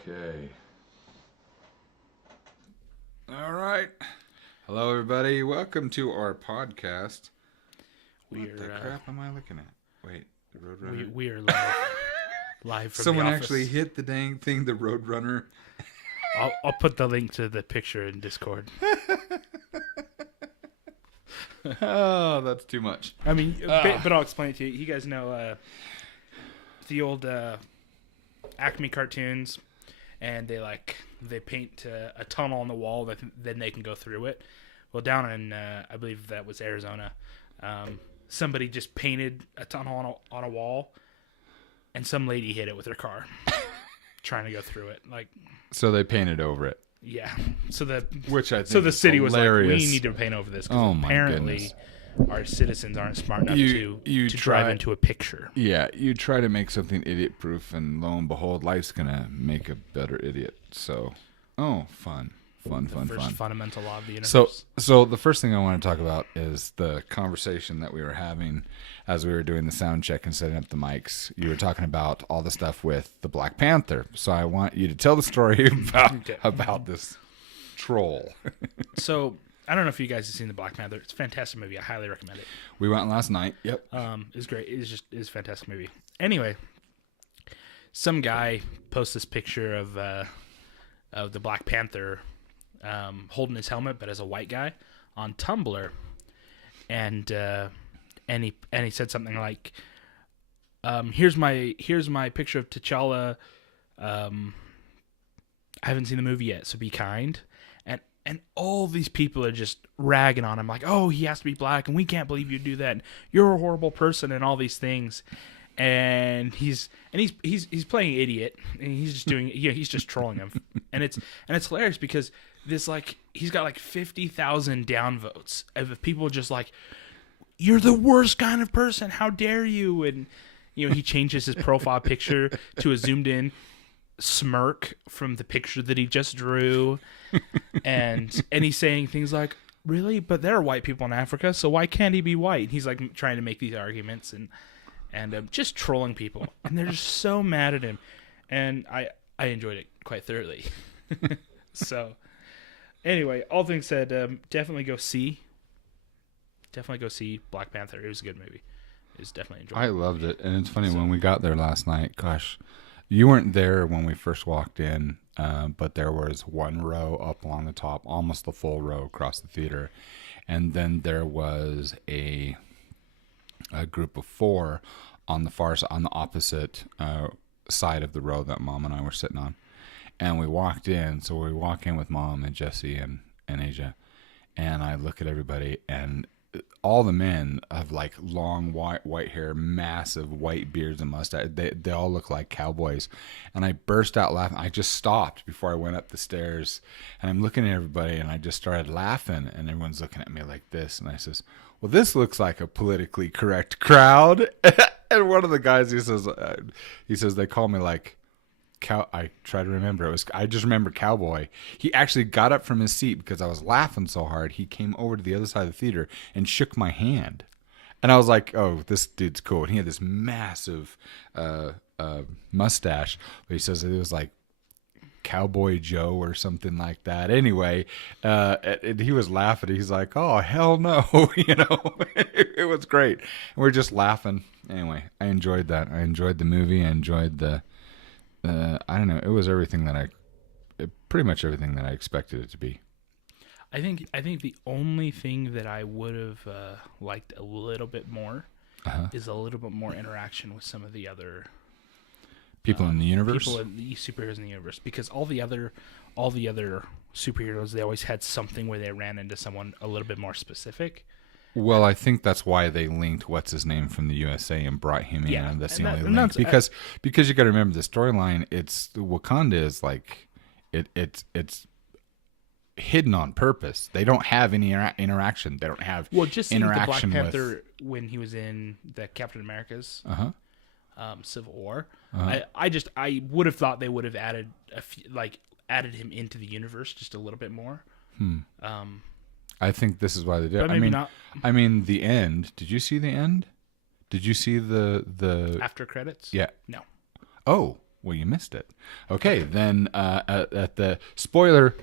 Okay. All right. Hello, everybody. Welcome to our podcast. What the crap am I looking at? Wait, the Roadrunner. We are live, live from Someone the office. actually hit the dang thing, the Roadrunner. I'll put the link to the picture in Discord. Oh, that's too much. I mean, but I'll explain it to you. You guys know the old Acme cartoons, and they paint a tunnel on the wall that then they can go through it. Well, down in I believe that was Arizona, somebody just painted a tunnel on a wall, and some lady hit it with her car, trying to go through it. So they painted over it. Yeah. So the city was like, we need to paint over this because apparently our citizens aren't smart enough to drive into a picture. Yeah, you try to make something idiot-proof, and lo and behold, life's gonna make a better idiot. So, fun. First fundamental law of the universe. So the first thing I want to talk about is the conversation that we were having as we were doing the sound check and setting up the mics. You were talking about all the stuff with the Black Panther. So I want you to tell the story about this troll. So I don't know if you guys have seen the Black Panther. It's a fantastic movie. I highly recommend it. We went last night. Yep. It's great. It's a fantastic movie. Anyway, some guy posts this picture of the Black Panther holding his helmet, but as a white guy on Tumblr, and he said something like, "Here's my picture of T'Challa. I haven't seen the movie yet, so be kind." And all these people are just ragging on him, like, "Oh, he has to be black, and we can't believe you do that. And you're a horrible person," and all these things. And he's playing idiot, and he's just doing he's just trolling him, and it's hilarious because he's got 50,000 downvotes of people just like, "You're the worst kind of person. How dare you?" And he changes his profile picture to a zoomed in smirk from the picture that he just drew, and he's saying things like, "Really? But there are white people in Africa, so why can't he be white?" And he's like trying to make these arguments and just trolling people, and they're just so mad at him, and I enjoyed it quite thoroughly. So anyway, all things said, definitely go see Black Panther. It was a good movie. It was definitely enjoyable. I loved it, and it's funny, when we got there last night, gosh, you weren't there when we first walked in, but there was one row up along the top, almost the full row across the theater, and then there was a group of four on the opposite side of the row that Mom and I were sitting on. And we walked in, so we walk in with Mom and Jesse and Asia, and I look at everybody, and all the men have long white hair, massive white beards and mustache. They all look like cowboys, and I burst out laughing. I just stopped before I went up the stairs, and I'm looking at everybody, and I just started laughing, and everyone's looking at me like this, and I says, "Well, this looks like a politically correct crowd." And one of the guys, he says they call me I try to remember. I just remember cowboy. He actually got up from his seat because I was laughing so hard. He came over to the other side of the theater and shook my hand, and I was like, "Oh, this dude's cool." And he had this massive mustache. But he says it was like Cowboy Joe or something like that. Anyway, and he was laughing. He's like, "Oh, hell no." It was great. And we're just laughing. Anyway, I enjoyed that. I enjoyed the movie. I enjoyed I don't know. It was pretty much everything that I expected it to be. I think the only thing that I would have liked a little bit more is a little bit more interaction with some of the other people in the universe. People, the superheroes in the universe, because all the other superheroes, they always had something where they ran into someone a little bit more specific. Well, I think that's why they linked what's his name from the USA and brought him in. And that's the only link. Because you got to remember the storyline. It's Wakanda is it's hidden on purpose. They don't have any interaction. They don't have just interaction the Black Panther when he was in the Captain America's Civil War. I would have thought they would have added added him into the universe just a little bit more. I think this is why they did. But maybe not. I mean, the end. Did you see the end? Did you see the after credits? Yeah. No. Oh, Well, you missed it. Okay, then at the spoiler,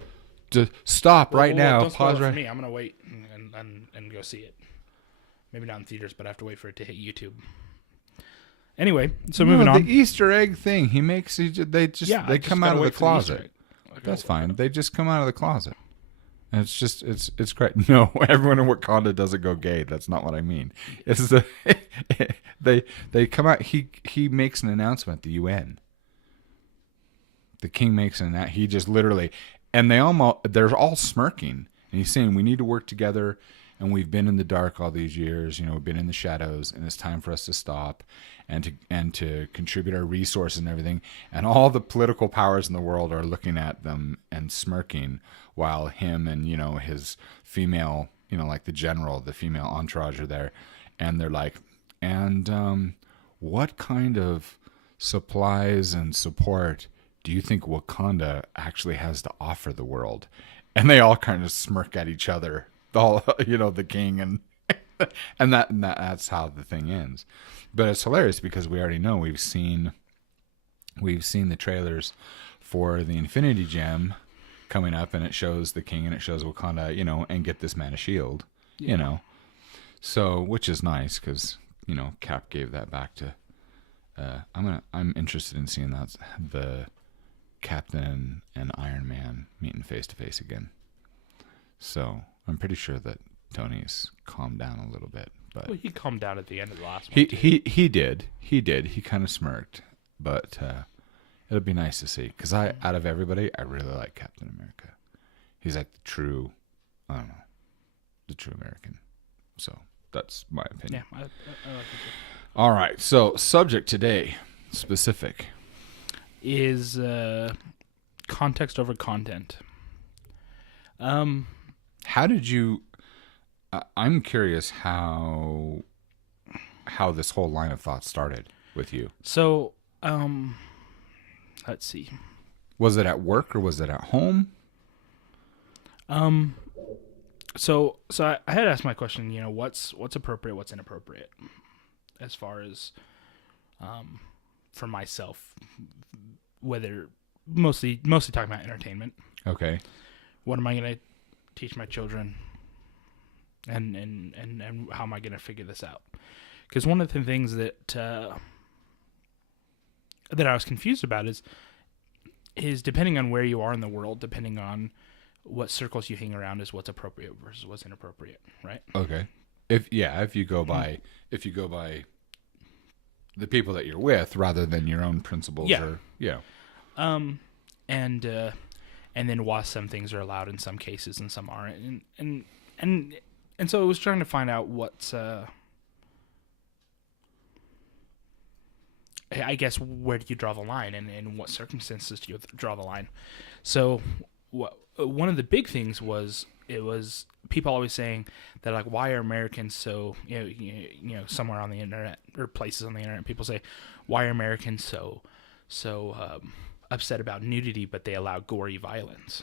stop right now. Don't spoil Pause it for right. me. I'm gonna wait and go see it. Maybe not in theaters, but I have to wait for it to hit YouTube. Anyway, so moving on. The Easter egg thing. He makes. They come out of the closet. That's fine. They just come out of the closet. And it's great. No, everyone in Wakanda doesn't go gay. That's not what I mean. It's they come out. He makes an announcement at the UN. The king makes he just literally, and they're all smirking, and he's saying we need to work together, and we've been in the dark all these years. We've been in the shadows, and it's time for us to stop, and to contribute our resources and everything. And all the political powers in the world are looking at them and smirking, while him and his female, like the general, the female entourage are there, and they're like, and what kind of supplies and support do you think Wakanda actually has to offer the world? And they all kind of smirk at each other, the king and that's how the thing ends. But it's hilarious because we already know we've seen the trailers for the Infinity Gem coming up, and it shows the king and it shows Wakanda, and get this man a shield, so which is nice because Cap gave that back to. I'm interested in seeing the Captain and Iron Man meeting face to face again. So I'm pretty sure that Tony's calmed down a little bit, but he calmed down at the end of the last one. He did. He kind of smirked, but it'll be nice to see because out of everybody, I really like Captain America. He's like the true American. So that's my opinion. Yeah, I like it too. All right. So subject today, specific, is context over content. How did you? I'm curious how this whole line of thought started with you. So, let's see. Was it at work or was it at home? So I had asked my question. What's appropriate, what's inappropriate, as far as, for myself, whether mostly talking about entertainment. Okay. What am I going to teach my children, and how am I going to figure this out? Because one of the things that I was confused about is depending on where you are in the world, depending on what circles you hang around, is what's appropriate versus what's inappropriate, right? Okay. If you go by the people that you're with rather than your own principles, and then why some things are allowed in some cases and some aren't, and so I was trying to find out what's I guess where do you draw the line, and in what circumstances do you draw the line? So one of the big things was people always saying that, like, why are Americans so somewhere on the internet or places on the internet, people say, why are Americans so upset about nudity, but they allow gory violence?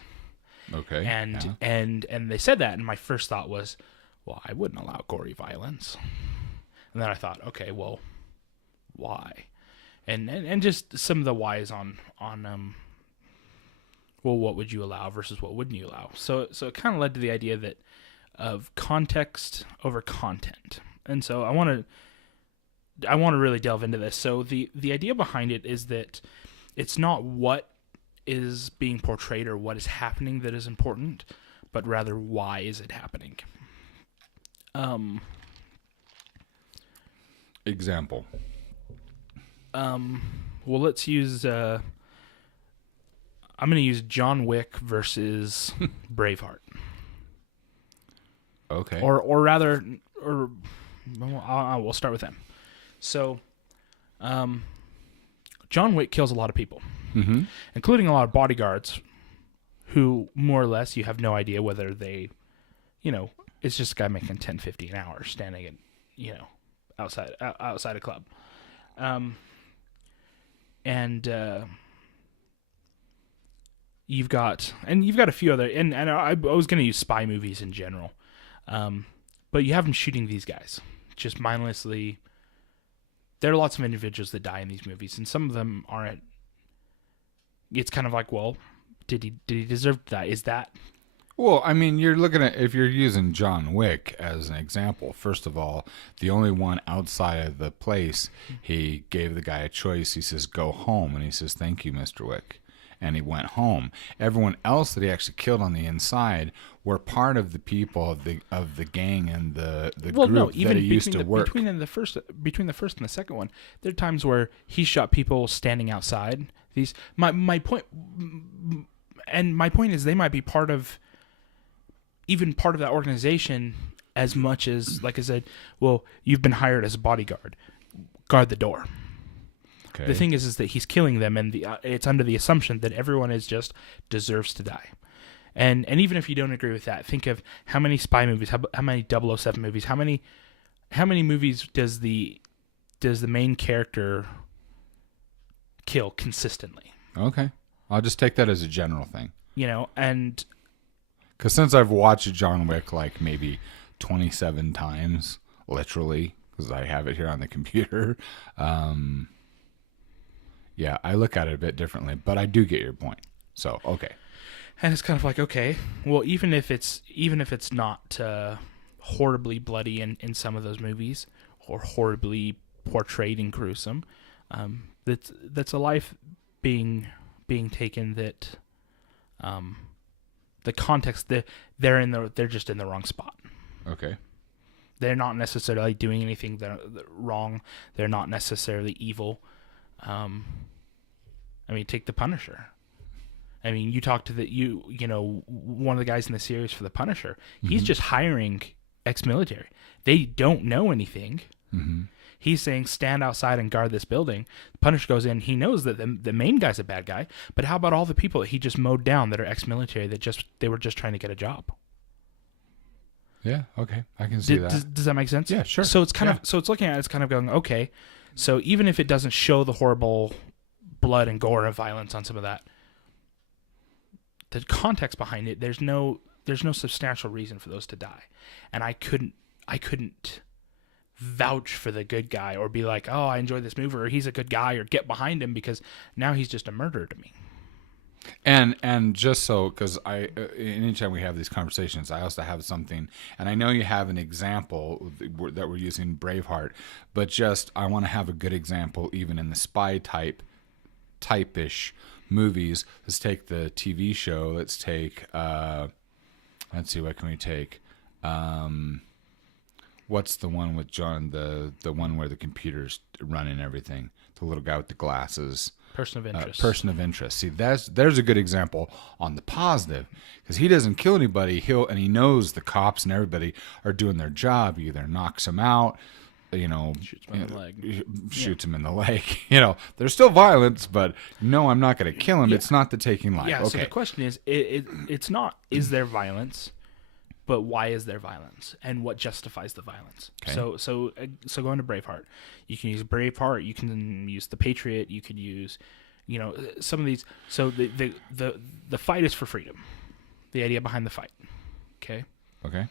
Okay. And they said that, and my first thought was, well, I wouldn't allow gory violence. And then I thought, okay, well, why? And just some of the whys on well, what would you allow versus what wouldn't you allow? So it kind of led to the idea of context over content. And so I want to really delve into this. So the idea behind it is that it's not what is being portrayed or what is happening that is important, but rather why is it happening. Example. Well, let's use I'm going to use John Wick versus Braveheart. Okay. Or rather, we'll start with them. So, John Wick kills a lot of people, including a lot of bodyguards who, more or less, you have no idea whether they, it's just a guy making $10.50 an hour standing at, outside a club. You've got a few other, and I was going to use spy movies in general, but you have them shooting these guys just mindlessly. There are lots of individuals that die in these movies, and some of them aren't it's kind of like, well, did he deserve that? Is that Well, I mean, you're looking at, if you're using John Wick as an example, first of all, the only one outside of the place, he gave the guy a choice. He says, go home. And he says, thank you, Mr. Wick. And he went home. Everyone else that he actually killed on the inside were part of the people of the gang and the group that he used to work. Between the first and the second one, there are times where he shot people standing outside. My point is they might be part of that organization as much as, like I said, well, you've been hired as a bodyguard. Guard the door. Okay. The thing is that he's killing them, and it's under the assumption that everyone is just deserves to die. And even if you don't agree with that, think of how many spy movies, how many 007 movies, how many movies does the main character kill consistently? Okay. I'll just take that as a general thing. And because since I've watched John Wick like maybe 27 times, literally, because I have it here on the computer, yeah, I look at it a bit differently, but I do get your point. So, okay. And it's kind of like, okay, well, even if it's not horribly bloody in some of those movies, or horribly portrayed and gruesome, that's a life being taken that, the context they're just in the wrong spot. Okay. They're not necessarily doing anything wrong. They're not necessarily evil. I mean, take the Punisher. I mean, you talk to one of the guys in the series for the Punisher. He's just hiring ex-military. They don't know anything. Mm-hmm. He's saying, stand outside and guard this building. The Punisher goes in. He knows that the main guy's a bad guy. But how about all the people that he just mowed down that are ex-military that they were just trying to get a job? Yeah, okay. I can see that. Does that make sense? Yeah, sure. So it's it's looking at it, it's kind of going, okay, so even if it doesn't show the horrible blood and gore and violence on some of that, the context behind it, there's no substantial reason for those to die. And I couldn't vouch for the good guy or be like, oh, I enjoy this movie, or he's a good guy, or get behind him, because now he's just a murderer to me. And just so, because anytime we have these conversations, I also have something, and I know you have an example that we're using Braveheart, but just I want to have a good example even in the spy type-ish movies. Let's take the TV show. Let's take, let's see, what can we take? What's the one with John, the one where the computer's running everything? The little guy with the glasses. Person of interest. Person of interest. See, there's a good example on the positive, because he doesn't kill anybody. And he knows the cops and everybody are doing their job. He either knocks them out, shoots him in the leg. Shoots him in the leg. There's still violence, but no, I'm not going to kill him. Yeah. It's not the taking life. Yeah. Okay. So the question is, it's not is there violence, but why is there violence, and what justifies the violence? Okay. So going to Braveheart, you can use Braveheart, you can use The Patriot, you could use, some of these. So the fight is for freedom, the idea behind the fight. Okay. Okay.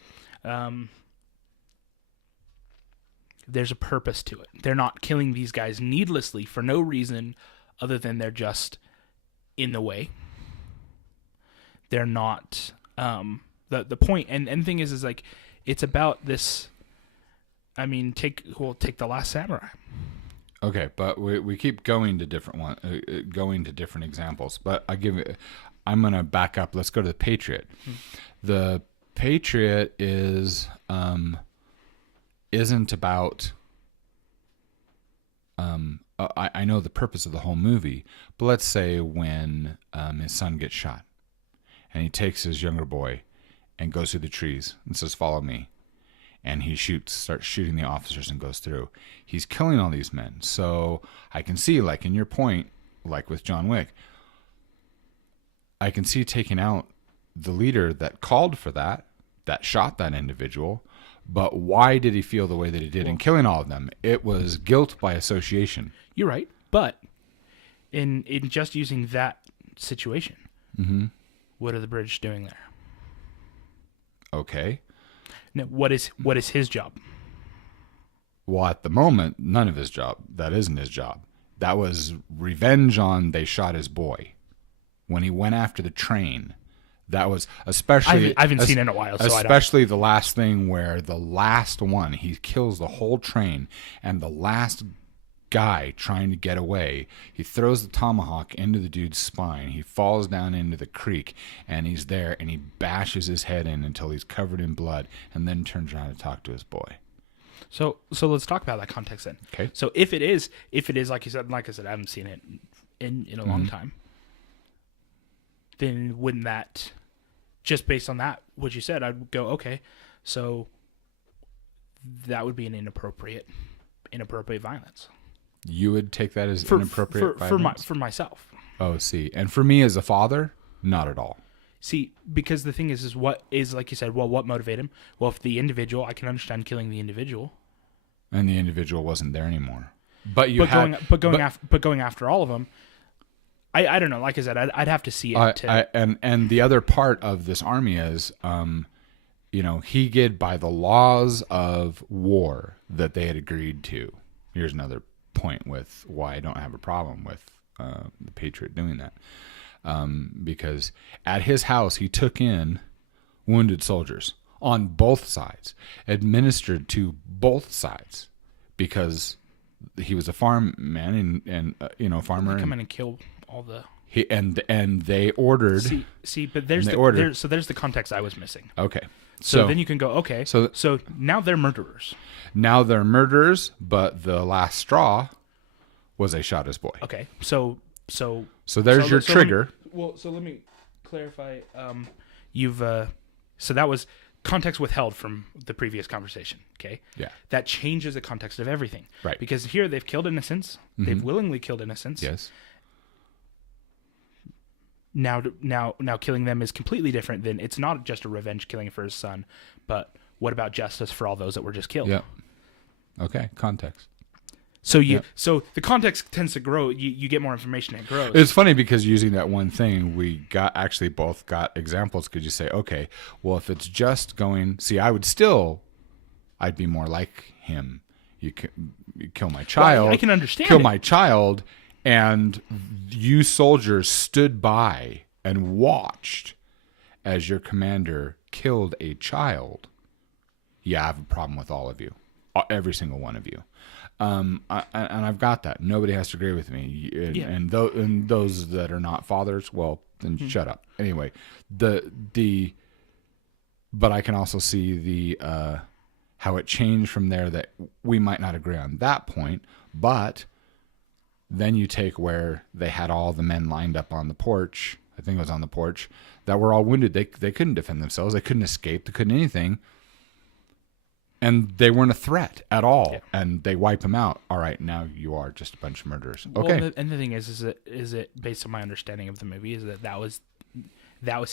There's a purpose to it. They're not killing these guys needlessly for no reason other than they're just in the way. They're not. The point and thing is like, it's about this. I mean, take The Last Samurai. Okay, but we keep going to different examples. But I'm gonna back up. Let's go to The Patriot. The Patriot isn't about. I know the purpose of the whole movie, but let's say when his son gets shot, and he takes his younger boy and goes through the trees and says, "Follow me." And he starts shooting the officers and goes through. He's killing all these men. So I can see, like in your point, like with John Wick, I can see taking out the leader that called for that shot that individual. But why did he feel the way that he did in killing all of them? It was guilt by association. You're right. But in just using that situation, what are the British doing there? Okay. No, what is his job? Well, at the moment, none of his job. That isn't his job. That was revenge on they shot his boy. when he went after the train. That was especially. I haven't seen it in a while, so especially the last thing where the last one, he kills the whole train, and the last guy trying to get away, he throws the tomahawk into the dude's spine. He falls down into the creek, and he's there, and he bashes his head in until he's covered in blood, and then turns around to talk to his boy. So let's talk about that context then. Okay. So if it is like I said, I haven't seen it in a long time. Then wouldn't that, just based on that, what you said, I'd go, okay, so that would be an inappropriate violence. You would take that as inappropriate violence? For myself. Oh, see. And for me as a father, not at all. See, because the thing is what is, like you said, well, what motivated him? Well, if the individual, I can understand killing the individual. And the individual wasn't there anymore. But going after all of them, I don't know. Like I said, I'd have to see it. And the other part of this army is, he did by the laws of war that they had agreed to. Here's another point with why I don't have a problem with the Patriot doing that. Because at his house, he took in wounded soldiers on both sides, administered to both sides, because he was a farm man and farmer. They come in and kill all the. And they ordered. But there's the context I was missing. Okay. So then you can go, okay. So now they're murderers. Now they're murderers, but the last straw was they shot his boy. Okay. So there's your trigger. So let me clarify. So that was context withheld from the previous conversation. Okay. Yeah. That changes the context of everything. Right. Because here they've killed innocents. Mm-hmm. They've willingly killed innocents. Yes. Now killing them is completely different than, it's not just a revenge killing for his son, but what about justice for all those that were just killed? Yeah. Okay. Context. So so the context tends to grow. You get more information, it grows. It's funny because using that one thing, we both got examples. Could you say, okay, well, if it's just going, I'd be more like him. You kill my child. Well, I can understand. Kill my child, and you soldiers stood by and watched as your commander killed a child. Yeah, I have a problem with all of you, every single one of you. And I've got that. Nobody has to agree with me. And those that are not fathers, well, then shut up. Anyway, but I can also see the how it changed from there, that we might not agree on that point, but then you take where they had all the men lined up on the porch. I think it was on the porch, that were all wounded. They couldn't defend themselves. They couldn't escape. They couldn't anything. And they weren't a threat at all, and they wipe them out. All right, now you are just a bunch of murderers. Okay. Well, and the thing is it based on my understanding of the movie, is that was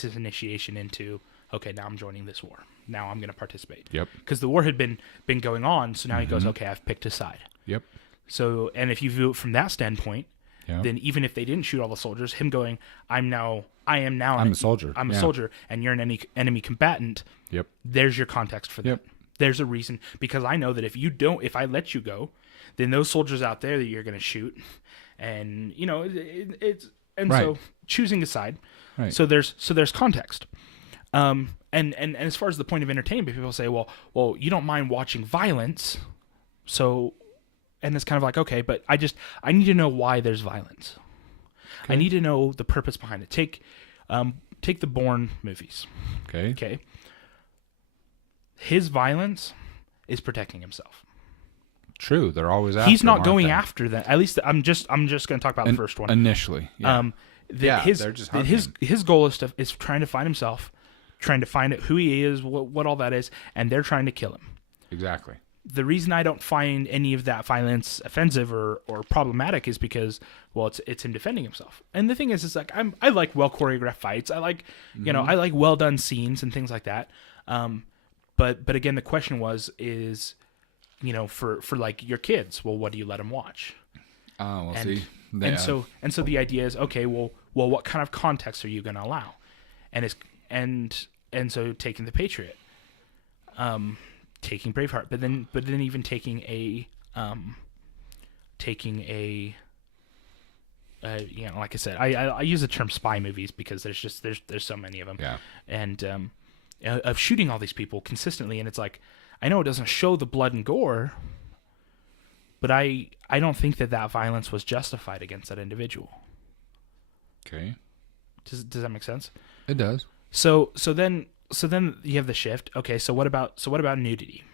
his initiation into, okay, now I'm joining this war. Now I'm going to participate. Yep. Because the war had been going on, so now he goes, okay, I've picked a side. Yep. So, and if you view it from that standpoint, then even if they didn't shoot all the soldiers, him going, I'm a soldier. I'm a soldier, and you're an enemy combatant. Yep. There's your context for that. Yep. There's a reason, because I know that if I let you go, then those soldiers out there that you're going to shoot, and so choosing a side. Right. So there's context. And as far as the point of entertainment, people say, well, you don't mind watching violence, so, and it's kind of like, okay, but I need to know why there's violence. Okay. I need to know the purpose behind it. Take the Bourne movies. Okay. Okay. His violence is protecting himself. True, they're always after. He's not going after them. At least I'm just going to talk about the first one initially. Yeah. His goal is trying to find himself, trying to find out who he is, what all that is, and they're trying to kill him. Exactly. The reason I don't find any of that violence offensive or problematic is because, well, it's him defending himself. And the thing is like I like well choreographed fights. I like I like well done scenes and things like that. But again, the question is, for like your kids, well, what do you let them watch? Oh, we'll see. And so the idea is, okay, well, what kind of context are you going to allow? And so taking the Patriot, taking Braveheart, but then even taking a like I said, I use the term spy movies because there's so many of them, Yeah. and of shooting all these people consistently, and it's like, I know it doesn't show the blood and gore, but I don't think that violence was justified against that individual. Okay. Does that make sense? It does. So then you have the shift. Okay, so what about nudity?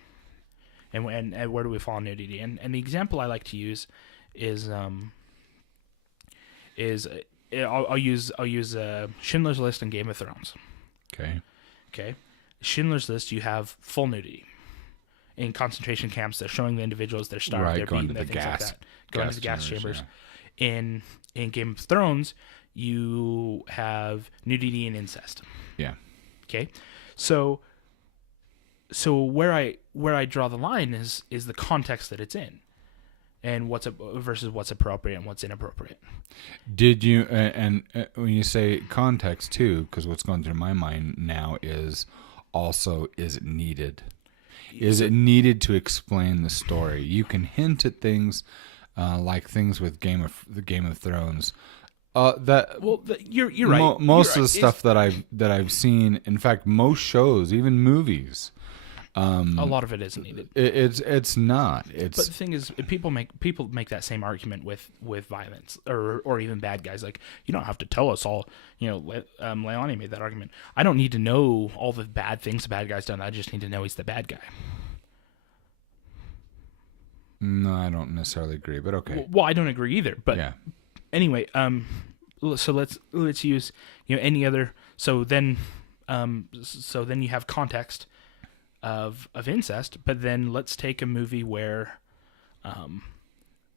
And where do we fall on nudity? And the example I like to use is I'll use Schindler's List and Game of Thrones. Okay. Schindler's List, you have full nudity. In concentration camps, they're showing the individuals, they're starved, Right, they're going beaten, to the things like gas- that. Going gas to the gas chambers, chambers. In Game of Thrones, you have nudity and incest. Yeah. Okay. So where I draw the line is the context that it's in, and versus what's appropriate and what's inappropriate. Did you and when you say context too, because what's going through my mind now is also, is it needed? Is it needed to explain the story? You can hint at things like things with Game of Thrones. You're right. Most You're of the right. stuff that I've seen, in fact, most shows, even movies, A lot of it isn't needed. it's not. But the thing is, people make that same argument with violence or even bad guys. Like, you don't have to tell us all. Leilani made that argument. I don't need to know all the bad things the bad guy's done. I just need to know he's the bad guy. No, I don't necessarily agree, but okay. Well, I don't agree either. But Yeah. anyway, so let's use any other. So then you have context of incest, but then let's take a movie where,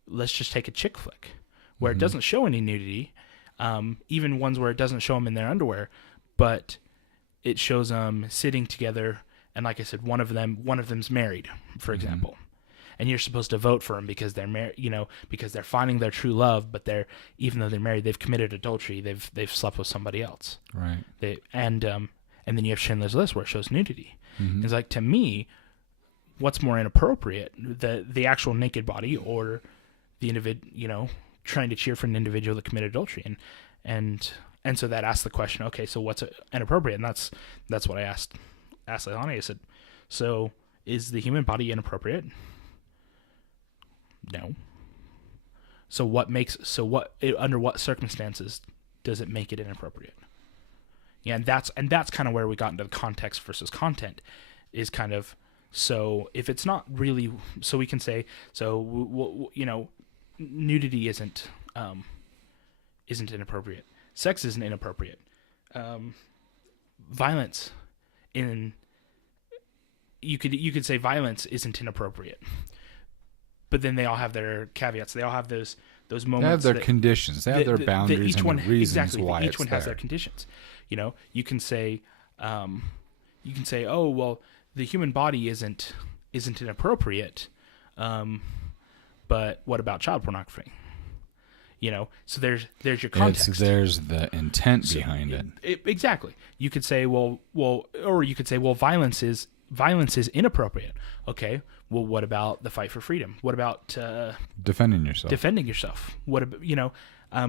let's just take a chick flick where it doesn't show any nudity, even ones where it doesn't show them in their underwear, but it shows them sitting together, and like I said, one of them's married, for example, and you're supposed to vote for them because they're married, because they're finding their true love, but even though they're married, they've committed adultery, they've slept with somebody else, Right. And then you have Schindler's List where it shows nudity. It's like, to me, what's more inappropriate, the actual naked body or the individual, trying to cheer for an individual that committed adultery, and so that asks the question, okay, so what's inappropriate? And that's what I asked Leilani. I said, so is the human body inappropriate? No. Under what circumstances does it make it inappropriate? Yeah, and that's kind of where we got into the context versus content, is kind of, so if it's not really, so we can say, nudity isn't inappropriate, sex isn't inappropriate, violence you could say violence isn't inappropriate, but then they all have their caveats. They all have those moments. They have their conditions. They have their boundaries and their reasons why each one it's has there. their conditions. You can say, oh well, the human body isn't inappropriate, but what about child pornography? So there's your context. There's the intent behind it. Exactly. You could say, or you could say, violence is inappropriate. Okay. Well, what about the fight for freedom? What about Defending yourself. What about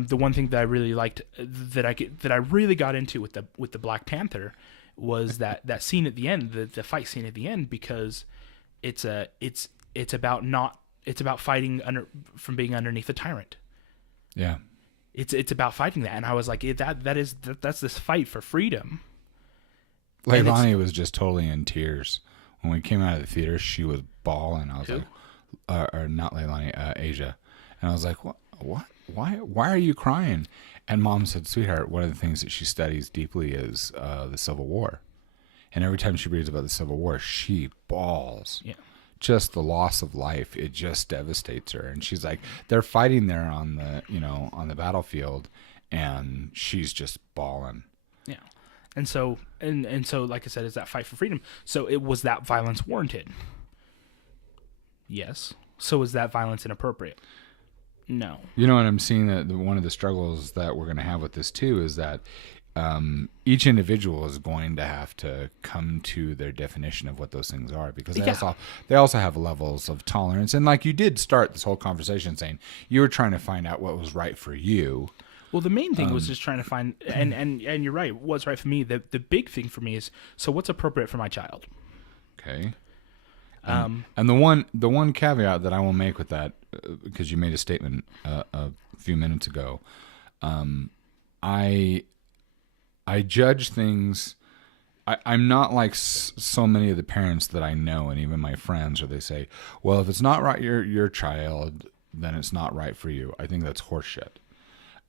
the one thing that I really liked, that I really got into with the Black Panther, was that scene at the end, the fight scene at the end, because it's about fighting from being underneath a tyrant. Yeah. It's about fighting that, and I was like, that's this fight for freedom. Leilani was just totally in tears when we came out of the theater. She was bawling. I was like, or not Leilani, Asia, and I was like, what? Why are you crying? And Mom said, sweetheart, one of the things that she studies deeply is the Civil War, and every time she reads about the Civil War, she bawls. Yeah. Just the loss of life, it just devastates her. And she's like, they're fighting there on the battlefield, and she's just bawling. Yeah. And so, like I said, is that fight for freedom. So was that violence warranted? Yes. So is that violence inappropriate? No. You know what I'm seeing, that one of the struggles that we're going to have with this too is that each individual is going to have to come to their definition of what those things are, because they also have levels of tolerance. And like you did start this whole conversation saying you were trying to find out what was right for you. Well, the main thing was just trying to find, and you're right, what's right for me. The big thing for me is, so what's appropriate for my child? Okay. And the one caveat that I will make with that, because you made a statement a few minutes ago, I judge things. I'm not like so many of the parents that I know, and even my friends, where they say, "Well, if it's not right your child, then it's not right for you." I think that's horseshit.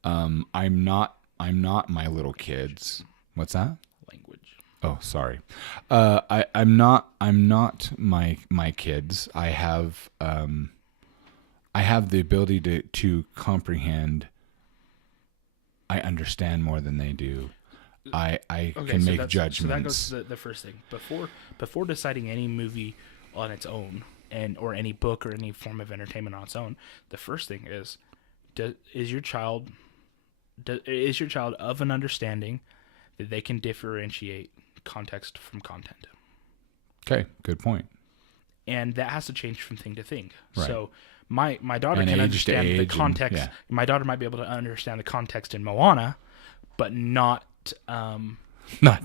I'm not my little kids. What's that? Language. Oh, sorry. I'm not my kids. I have the ability to comprehend. I understand more than they do. I can make judgments. So that goes to the first thing. Before deciding any movie on its own, or any book or any form of entertainment on its own, the first thing is, is your child of an understanding that they can differentiate context from content? Okay, good point. And that has to change from thing to thing. Right. So my daughter can understand the context. My daughter might be able to understand the context in Moana, but not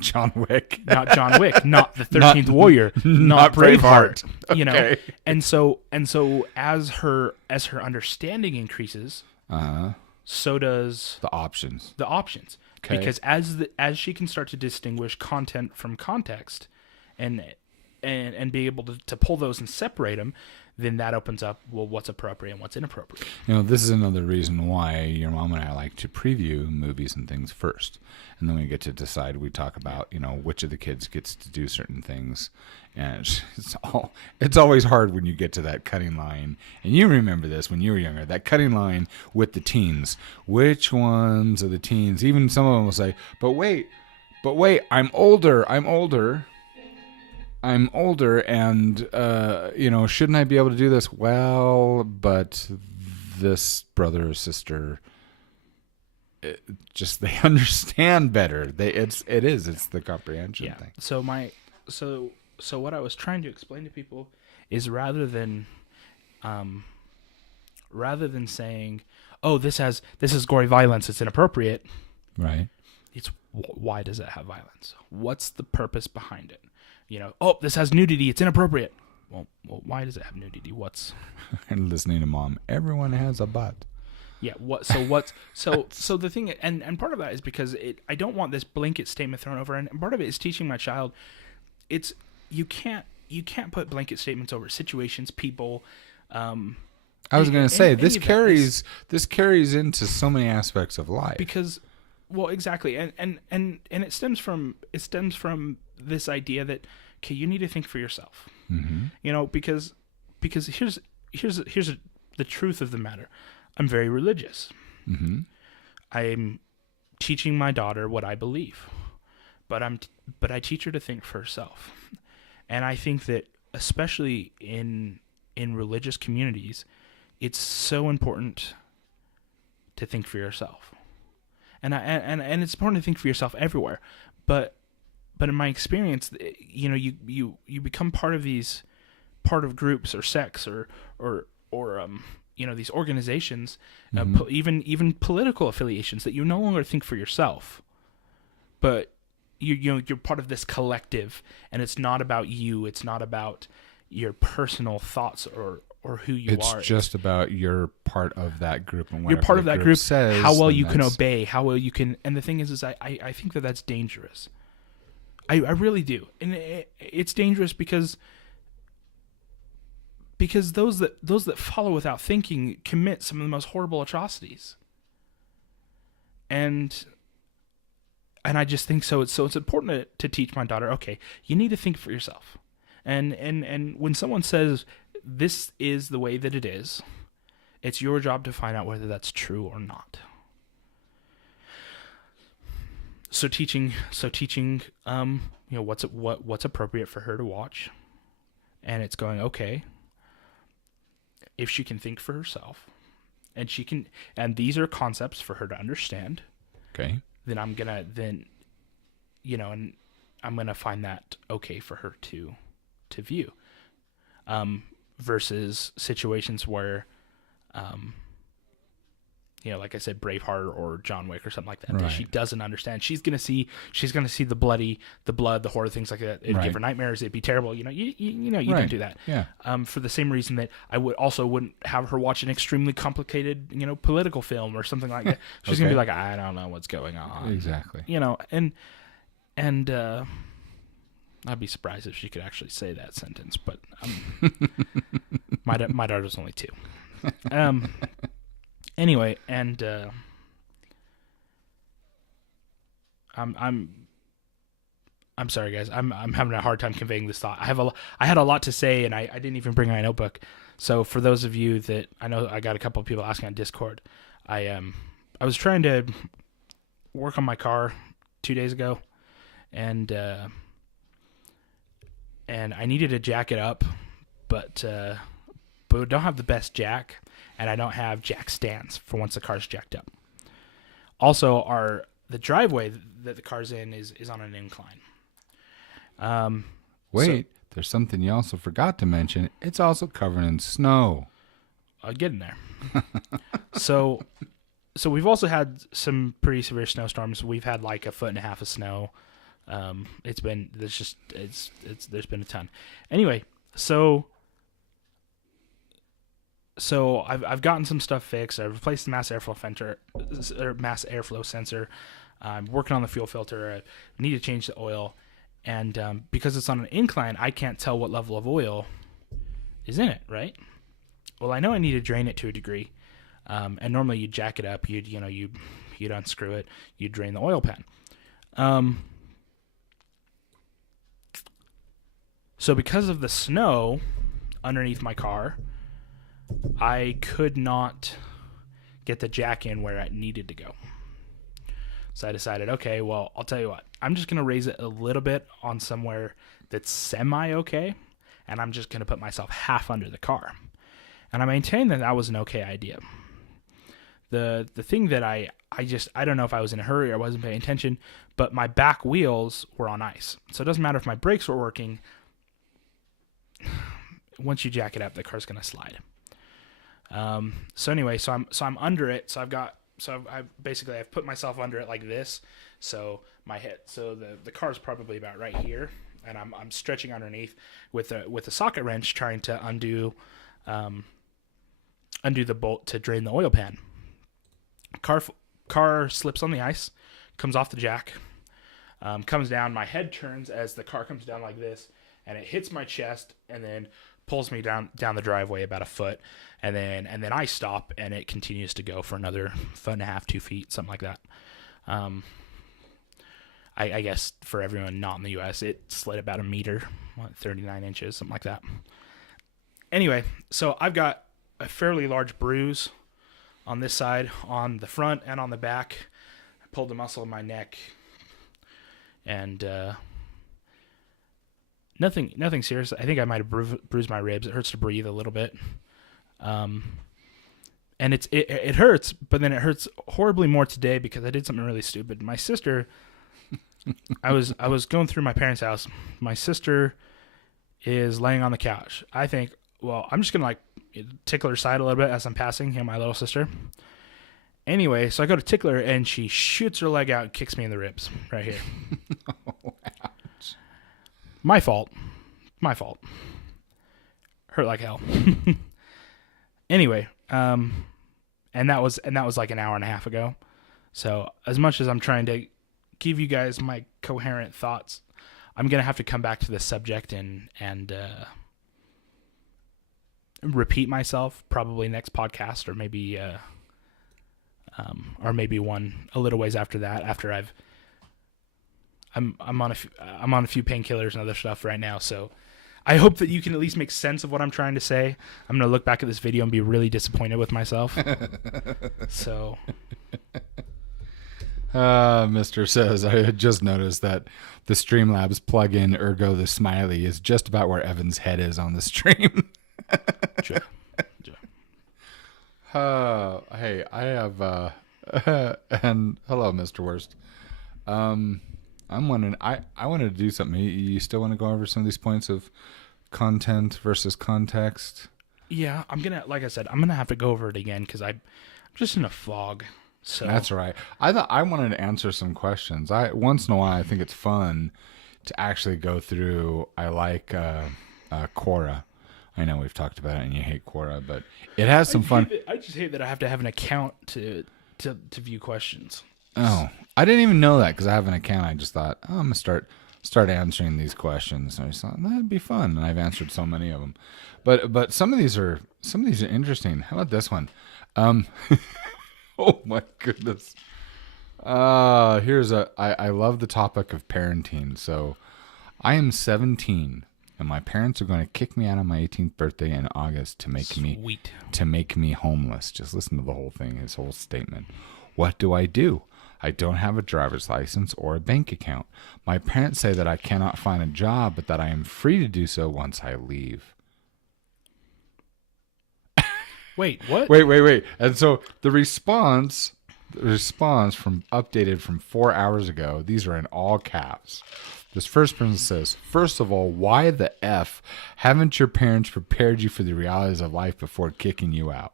John Wick. Not John Wick, not the 13th Warrior, not Braveheart. Okay. You know. And so as her understanding increases, so does the options. Okay. Because as she can start to distinguish content from context, and be able to pull those and separate them, then that opens up, well, what's appropriate and what's inappropriate. You know, this is another reason why your mom and I like to preview movies and things first, and then we get to decide. We talk about, you know, which of the kids gets to do certain things, and it's always hard when you get to that cutting line. And you remember this when you were younger, that cutting line with the teens. Which ones are the teens? Even some of them will say, but wait, I'm older, and, you know, shouldn't I be able to do this? Well, but this brother or sister, they understand better. It's the comprehension thing. So what I was trying to explain to people is, rather than saying, oh, this is gory violence, it's inappropriate. Right. It's, why does it have violence? What's the purpose behind it? You know, oh, this has nudity, it's inappropriate. Well, why does it have nudity? What's and listening to Mom, everyone has a butt. Yeah, so the thing, and part of that is because I don't want this blanket statement thrown over, and part of it is teaching my child, it's you can't put blanket statements over situations, people. I was going to say this carries into so many aspects of life. Because, well, exactly, and it stems from this idea that, okay, you need to think for yourself. Mm-hmm. You know, because here's the truth of the matter. I'm very religious. Mm-hmm. I'm teaching my daughter what I believe, but I teach her to think for herself. And I think that, especially in religious communities, it's so important to think for yourself. And it's important to think for yourself everywhere. But in my experience, you know, you become part of groups or sects or you know, these organizations, mm-hmm. even political affiliations, that you no longer think for yourself, but you're part of this collective, and it's not about you. It's not about your personal thoughts or who you are. It's just about you're part of that group, and you're part of that group. Says, how well you can obey, how well you can. And the thing is I think that's dangerous. I really do, and it's dangerous because those that follow without thinking commit some of the most horrible atrocities. And I just think so. It's important to teach my daughter, okay, you need to think for yourself. And when someone says this is the way that it is, it's your job to find out whether that's true or not. So teaching, you know, what's appropriate for her to watch, and it's going, okay, if she can think for herself, and these are concepts for her to understand. Okay. then and I'm gonna find that okay for her to view. Versus situations where, like I said, Braveheart or John Wick or something like that, that she doesn't understand. She's gonna see the blood, the horror, things like that. It'd give her nightmares. It'd be terrible. You don't do that. Yeah. For the same reason that I wouldn't have her watch an extremely complicated, political film or something like that. She's gonna be like, I don't know what's going on. Exactly. And I'd be surprised if she could actually say that sentence, but my daughter's only 2. Anyway, and I'm sorry, guys. I'm having a hard time conveying this thought. I had a lot to say, and I didn't even bring my notebook. So for those of you that I know, I got a couple of people asking on Discord. I was trying to work on my car 2 days ago, and I needed to jack it up, but we don't have the best jack, and I don't have jack stands for once the car's jacked up. Also, the driveway that the car's in is on an incline. There's something you also forgot to mention. It's also covered in snow. I'll get in there. So we've also had some pretty severe snowstorms. We've had like 1.5 feet of snow. There's been a ton. Anyway, so I've gotten some stuff fixed. I've replaced the mass airflow sensor. I'm working on the fuel filter. I need to change the oil, and because it's on an incline, I can't tell what level of oil is in it. Right? Well, I know I need to drain it to a degree, and normally you jack it up. You'd unscrew it. You'd drain the oil pan. So because of the snow underneath my car, I could not get the jack in where it needed to go. So I decided, okay, well, I'll tell you what. I'm just going to raise it a little bit on somewhere that's semi-okay, and I'm just going to put myself half under the car. And I maintain that was an okay idea. The thing that I don't know if I was in a hurry or I wasn't paying attention, but my back wheels were on ice. So it doesn't matter if my brakes were working. Once you jack it up, the car's going to slide. So anyway, so I'm under it. So I've put myself under it like this. So the car's probably about right here, and I'm stretching underneath with a socket wrench trying to undo the bolt to drain the oil pan. Car slips on the ice, comes off the jack, comes down. My head turns as the car comes down like this, and it hits my chest, and then pulls me down the driveway about 1 foot, and then I stop, and it continues to go for another 1.5 feet, 2 feet, something like that. I guess for everyone not in the U.S., it slid about 1 meter, 39 inches, something like that. Anyway, so I've got a fairly large bruise on this side, on the front and on the back. I pulled the muscle in my neck, and nothing serious. I think I might have bruised my ribs. It hurts to breathe a little bit, and it hurts. But then it hurts horribly more today because I did something really stupid. My sister, I was going through my parents' house. My sister is laying on the couch. I think, well, I'm just gonna tickle her side a little bit as I'm passing. My little sister. Anyway, so I go to tickle her, and she shoots her leg out and kicks me in the ribs right here. Ouch. My fault. Hurt like hell. Anyway, and that was like an hour and a half ago. So as much as I'm trying to give you guys my coherent thoughts, I'm gonna have to come back to this subject and repeat myself probably next podcast, or maybe one a little ways after that. After I'm on a few painkillers and other stuff right now, so I hope that you can at least make sense of what I'm trying to say. I'm gonna look back at this video and be really disappointed with myself. So, Mr. says, I had just noticed that the Streamlabs plugin Ergo the Smiley is just about where Evan's head is on the stream. Sure. Hey, I have And hello, Mr. Worst. I'm wondering. I wanted to do something. You still want to go over some of these points of content versus context? Yeah, like I said, I'm gonna have to go over it again because I'm just in a fog. So That's right. I thought I wanted to answer some questions. Once in a while I think it's fun to actually go through. I like Quora. I know we've talked about it and you hate Quora, but it has some fun. I just hate that I have to have an account to view questions. Oh, I didn't even know that because I have an account. I just thought, oh, I'm gonna start answering these questions. And I just thought that'd be fun, and I've answered so many of them. But some of these are interesting. How about this one? Oh my goodness. I love the topic of parenting. So I am 17 and my parents are going to kick me out on my 18th birthday in August to make me homeless. Just listen to the whole thing, his whole statement. What do? I don't have a driver's license or a bank account. My parents say that I cannot find a job, but that I am free to do so once I leave. Wait, what? Wait. And so the response from updated from 4 hours ago, these are in all caps. This first person says, first of all, why the F haven't your parents prepared you for the realities of life before kicking you out?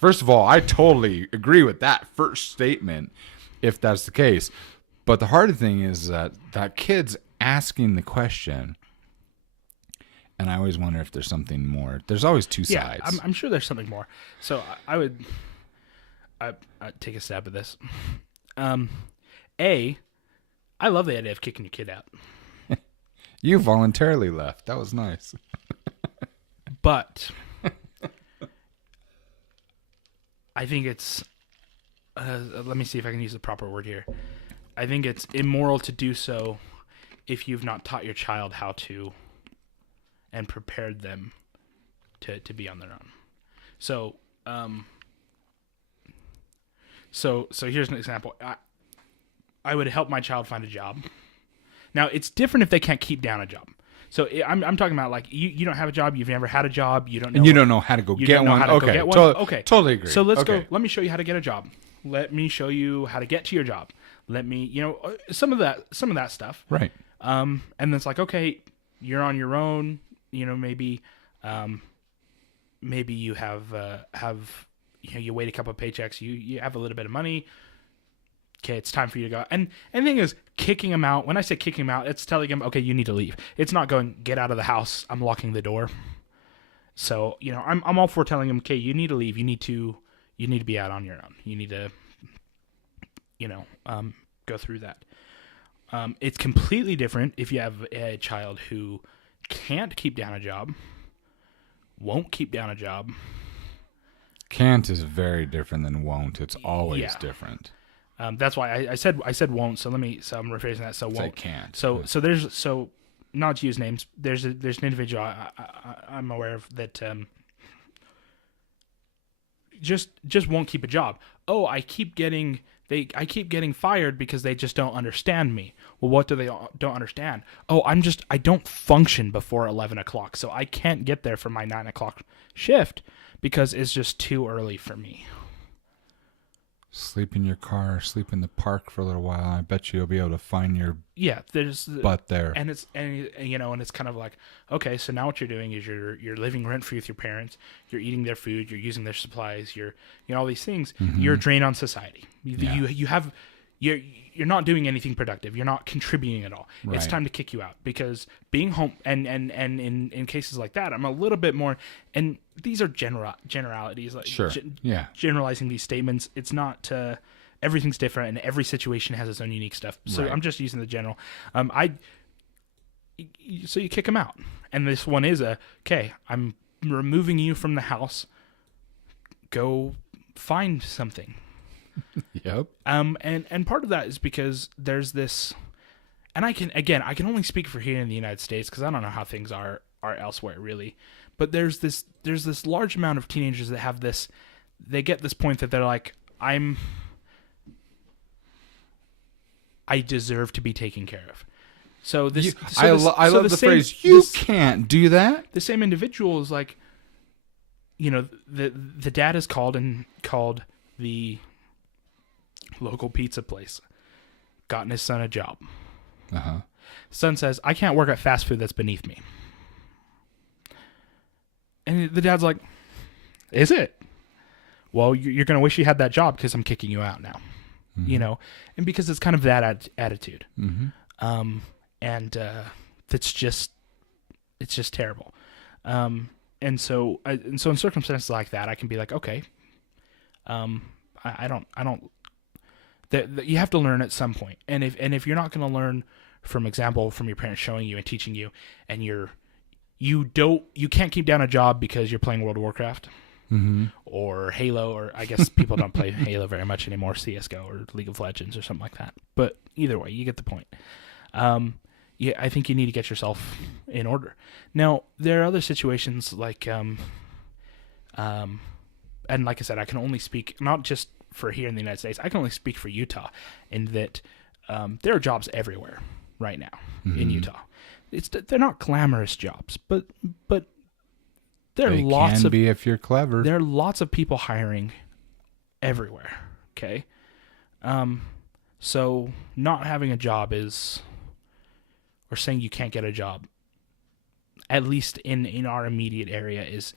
First of all, I totally agree with that first statement, if that's the case. But the hard thing is that kid's asking the question, and I always wonder if there's something more. There's always two sides. Yeah, I'm sure there's something more. So I'd take a stab at this. I love the idea of kicking your kid out. You voluntarily left. That was nice. But I think it's, let me see if I can use the proper word here. I think it's immoral to do so if you've not taught your child how to and prepared them to be on their own. So, so here's an example. I would help my child find a job. Now, it's different if they can't keep down a job. So I'm talking about like you don't have a job, you've never had a job, you don't know how to go get one. Okay, totally agree. So let's go. Let me show you how to get a job. Let me show you how to get to your job. Let me, some of that stuff. Right. And then it's like, okay, you're on your own. Maybe you have you wait a couple of paychecks. You have a little bit of money. Okay, it's time for you to go. And the thing is, kicking him out, when I say kicking him out, it's telling him, okay, you need to leave. It's not going, get out of the house, I'm locking the door. So, I'm all for telling him, okay, you need to leave. You need to be out on your own. You need to, go through that. It's completely different if you have a child who can't keep down a job, won't keep down a job. Can't is very different than won't. It's always different. That's why I said won't. So I'm rephrasing that. So won't. Can't. So not to use names. There's an individual I'm aware of that just won't keep a job. Oh, I keep getting fired because they just don't understand me. Well, what do they don't understand? Oh, I don't function before 11 o'clock, so I can't get there for my 9 o'clock shift because it's just too early for me. Sleep in your car, sleep in the park for a little while. I bet you'll be able to find your butt there. And it's kind of like, okay, so now what you're doing is you're living rent free with your parents. You're eating their food. You're using their supplies. You're all these things. Mm-hmm. You're a drain on society. You're not doing anything productive. You're not contributing at all. Right. It's time to kick you out because being home and in cases like that, I'm a little bit more. And these are generalities. Like sure. Generalizing these statements. It's not. Everything's different, and every situation has its own unique stuff. So right. I'm just using the general. So you kick them out, and this one is okay. I'm removing you from the house. Go find something. Yep. And part of that is because there's this, and I can only speak for here in the United States because I don't know how things are elsewhere really, but there's this large amount of teenagers that have this, they get this point that they're like, I deserve to be taken care of. So this, I love the phrase, you can't do that. The same individual is like, the dad is called the Local pizza place. Gotten his son a job. Uh-huh. Son says, I can't work at fast food that's beneath me. And the dad's like, is it? Well, you're going to wish you had that job because I'm kicking you out now. Mm-hmm. You know? And because it's kind of that attitude. Mm-hmm. It's just terrible. And so in circumstances like that, I can be like, okay, I don't. You have to learn at some point, and if you're not going to learn from example from your parents showing you and teaching you, and you can't keep down a job because you're playing World of Warcraft. Mm-hmm. Or Halo, or I guess people don't play Halo very much anymore, CSGO or League of Legends or something like that. But either way, you get the point. Yeah, I think you need to get yourself in order. Now, there are other situations like, and like I said, I can only speak, not just for here in the United States, I can only speak for Utah, in that there are jobs everywhere right now in Utah. They're not glamorous jobs, but there are lots of, if you're clever. There are lots of people hiring everywhere. Okay, so not having a job is, or saying you can't get a job, at least in our immediate area, is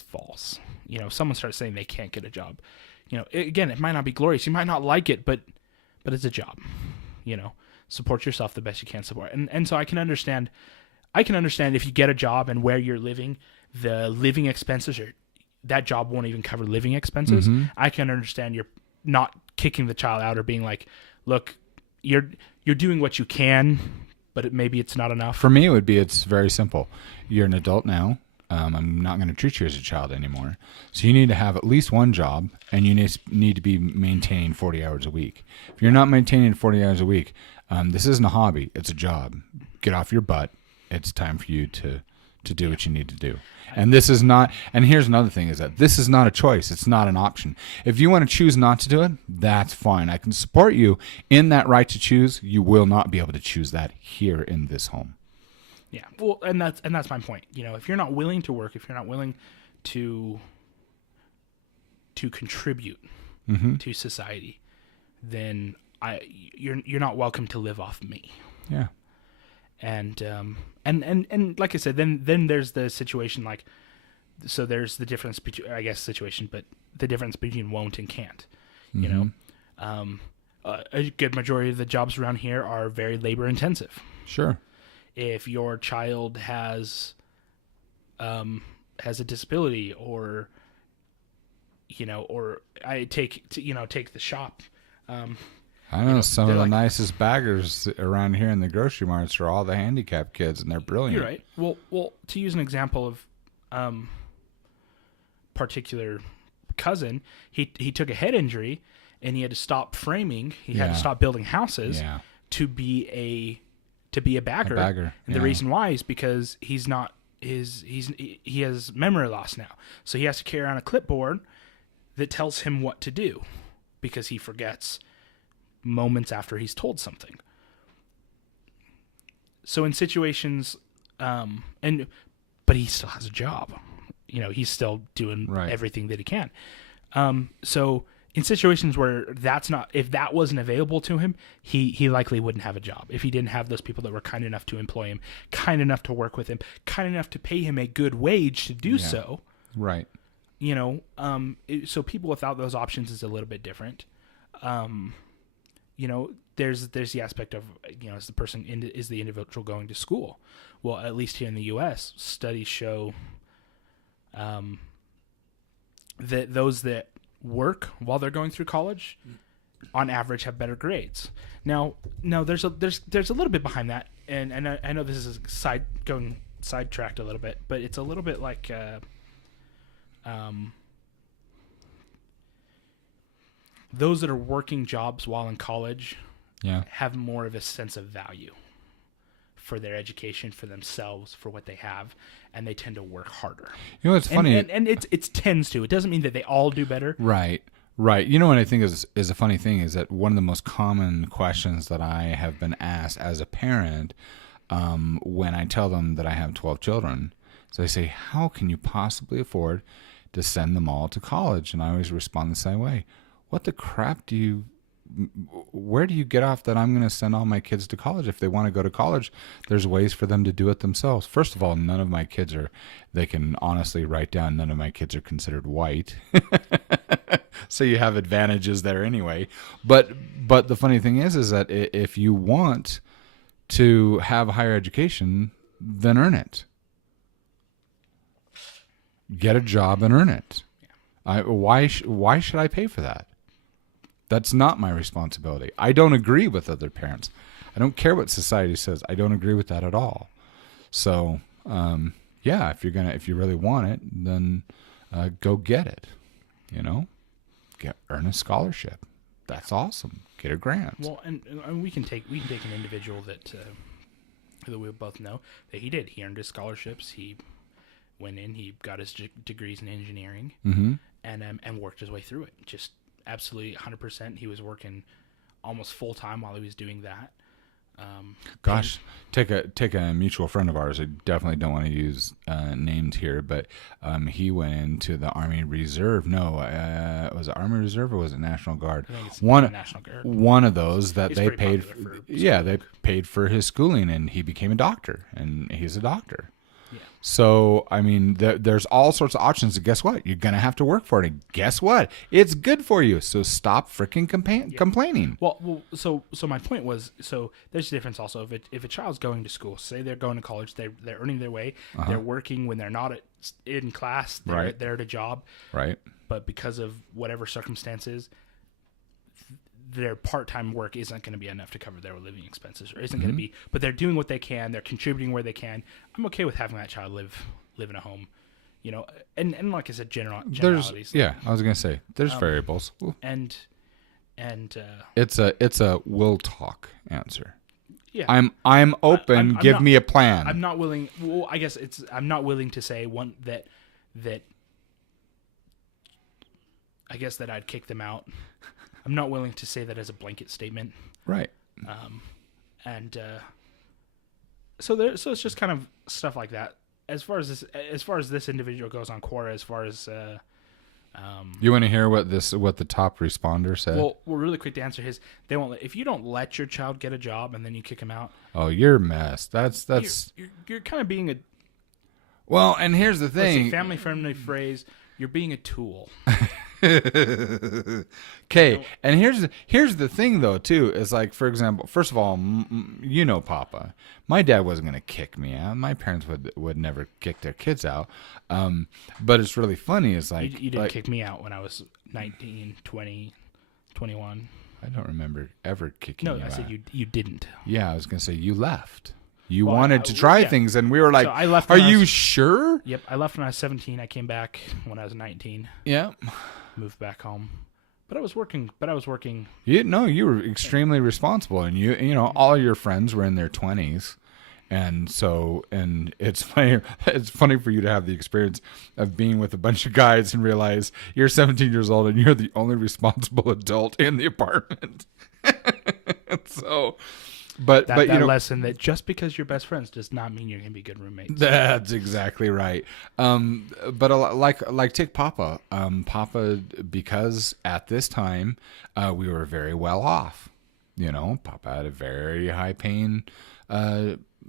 false. You know, if someone starts saying they can't get a job, you know, again, it might not be glorious. You might not like it, but it's a job. You know, support yourself the best you can support. And so I can understand if you get a job and where you're living, the living expenses, or that job won't even cover living expenses. Mm-hmm. I can understand you're not kicking the child out or being like, look, you're doing what you can, but maybe it's not enough. For me, it's very simple. You're an adult now. I'm not going to treat you as a child anymore. So you need to have at least one job, and you need to be maintaining 40 hours a week. If you're not maintaining 40 hours a week, this isn't a hobby. It's a job. Get off your butt. It's time for you to do what you need to do. And this is not, and here's another thing, is that this is not a choice. It's not an option. If you want to choose not to do it, that's fine. I can support you in that right to choose. You will not be able to choose that here in this home. Yeah. Well, and that's my point. You know, if you're not willing to work, if you're not willing to contribute to society, then you're not welcome to live off me. Yeah. And like I said, then there's the situation, like, so there's the difference between, I guess, situation, but the difference between won't and can't. You know, a good majority of the jobs around here are very labor intensive. Sure. If your child has a disability, or I take the shop. I know some of the nicest baggers around here in the grocery marts are all the handicapped kids, and they're brilliant. You're right. Well, to use an example of particular cousin, he took a head injury and he had to stop framing. He had to stop building houses to be a bagger. And the reason why is because he has memory loss now. So he has to carry around a clipboard that tells him what to do, because he forgets moments after he's told something. So in situations, but he still has a job. You know, he's still doing everything that he can. So in situations where if that wasn't available to him, he likely wouldn't have a job. If he didn't have those people that were kind enough to employ him, kind enough to work with him, kind enough to pay him a good wage to do so. Right. You know, so people without those options is a little bit different. You know, there's the aspect of, you know, is the individual going to school? Well, at least here in the U.S., studies show that those that work while they're going through college, on average, have better grades. Now there's a little bit behind that, and I know this is sidetracked a little bit, but it's a little bit like those that are working jobs while in college have more of a sense of value for their education, for themselves, for what they have, and they tend to work harder. You know what's funny? And it tends to. It doesn't mean that they all do better. Right. You know what I think is a funny thing is that one of the most common questions that I have been asked as a parent, when I tell them that I have 12 children, so they say, how can you possibly afford to send them all to college? And I always respond the same way. What the crap do you where do you get off that I'm going to send all my kids to college? If they want to go to college, there's ways for them to do it themselves. First of all, none of my kids are, they can honestly write down, none of my kids are considered white. So you have advantages there anyway. But the funny thing is that if you want to have higher education, then earn it. Get a job and earn it. Why should I pay for that? That's not my responsibility. I don't agree with other parents. I don't care what society says. I don't agree with that at all. So, yeah, if you really want it, then go get it. You know, earn a scholarship. That's awesome. Get a grant. Well, and we can take an individual that we both know that he did. He earned his scholarships. He went in. He got his degrees in engineering, and worked his way through it. Just absolutely 100%. He was working almost full time while he was doing that. Gosh, take a mutual friend of ours. I definitely don't want to use names here, but he went into the Army Reserve. No, was it Army Reserve or was it National Guard? I think it's National Guard. One of those that It's they pretty paid. popular for They paid for his schooling, and he became a doctor, and he's a doctor. Yeah. So, I mean, there's all sorts of options. And guess what? You're going to have to work for it. And guess what? It's good for you. So stop freaking complaining. Well, so my point was, so there's a difference also. If a child's going to school, say they're going to college, they're earning their way, they're working when they're not in class, they're at a job. Right. But because of whatever circumstances, their part-time work isn't going to be enough to cover their living expenses, or isn't going to be, but they're doing what they can. They're contributing where they can. I'm okay with having that child live in a home, you know, and like I said, generalities. I was going to say, there's variables. And it's a will talk answer. Yeah. I'm open. Give me a plan. I'm not willing. Well, I guess I'm not willing to say one that I guess that I'd kick them out. I'm not willing to say that as a blanket statement. Right. So it's just kind of stuff like that. As far as this individual goes on Quora, as far as you want to hear what the top responder said? Well, really quick to answer his, they won't if you don't let your child get a job and then you kick him out. Oh, you're a mess. That's you're kind of being a. Well, and here's the thing. Family friendly phrase. You're being a tool. Okay, and here's the thing though too, is like, for example, first of all, you know, Papa, my dad wasn't going to kick me out. My parents would never kick their kids out. But it's really funny is like you didn't kick me out when I was 19, 20, 21. I don't remember ever kicking you out. No, I said you didn't. Yeah, I was going to say you left. You wanted to try things, and we were like, so I left are you sure? Yep, I left when I was 17. I came back when I was 19. Yeah. Moved back home. But I was working. You were extremely responsible, and you know, all your friends were in their 20s. And it's funny. It's funny for you to have the experience of being with a bunch of guys and realize you're 17 years old and you're the only responsible adult in the apartment. So, but you know, lesson that just because you're best friends does not mean you're gonna be good roommates. That's exactly right. But like take Papa. Papa, because at this time we were very well off. You know, Papa had a very high paying.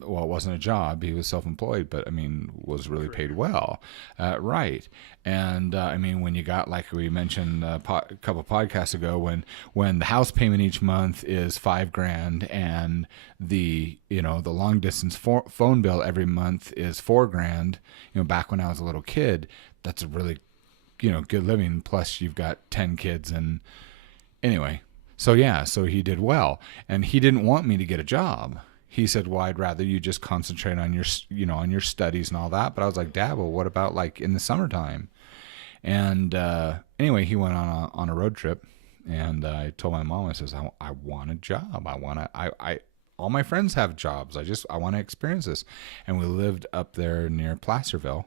Well, it wasn't a job. He was self-employed, but I mean, was really paid well. Right. And I mean, when you got, like we mentioned a couple podcasts ago, when the house payment each month is $5,000 and the long distance phone bill every month is $4,000, back when I was a little kid, that's a really, good living. Plus you've got 10 kids. And anyway, so he did well, and he didn't want me to get a job. He said, well, I'd rather you just concentrate on your, on your studies and all that. But I was like, Dad, well, what about like in the summertime? And anyway, he went on a road trip, and I told my mom, I says, I want a job. All my friends have jobs. I want to experience this. And we lived up there near Placerville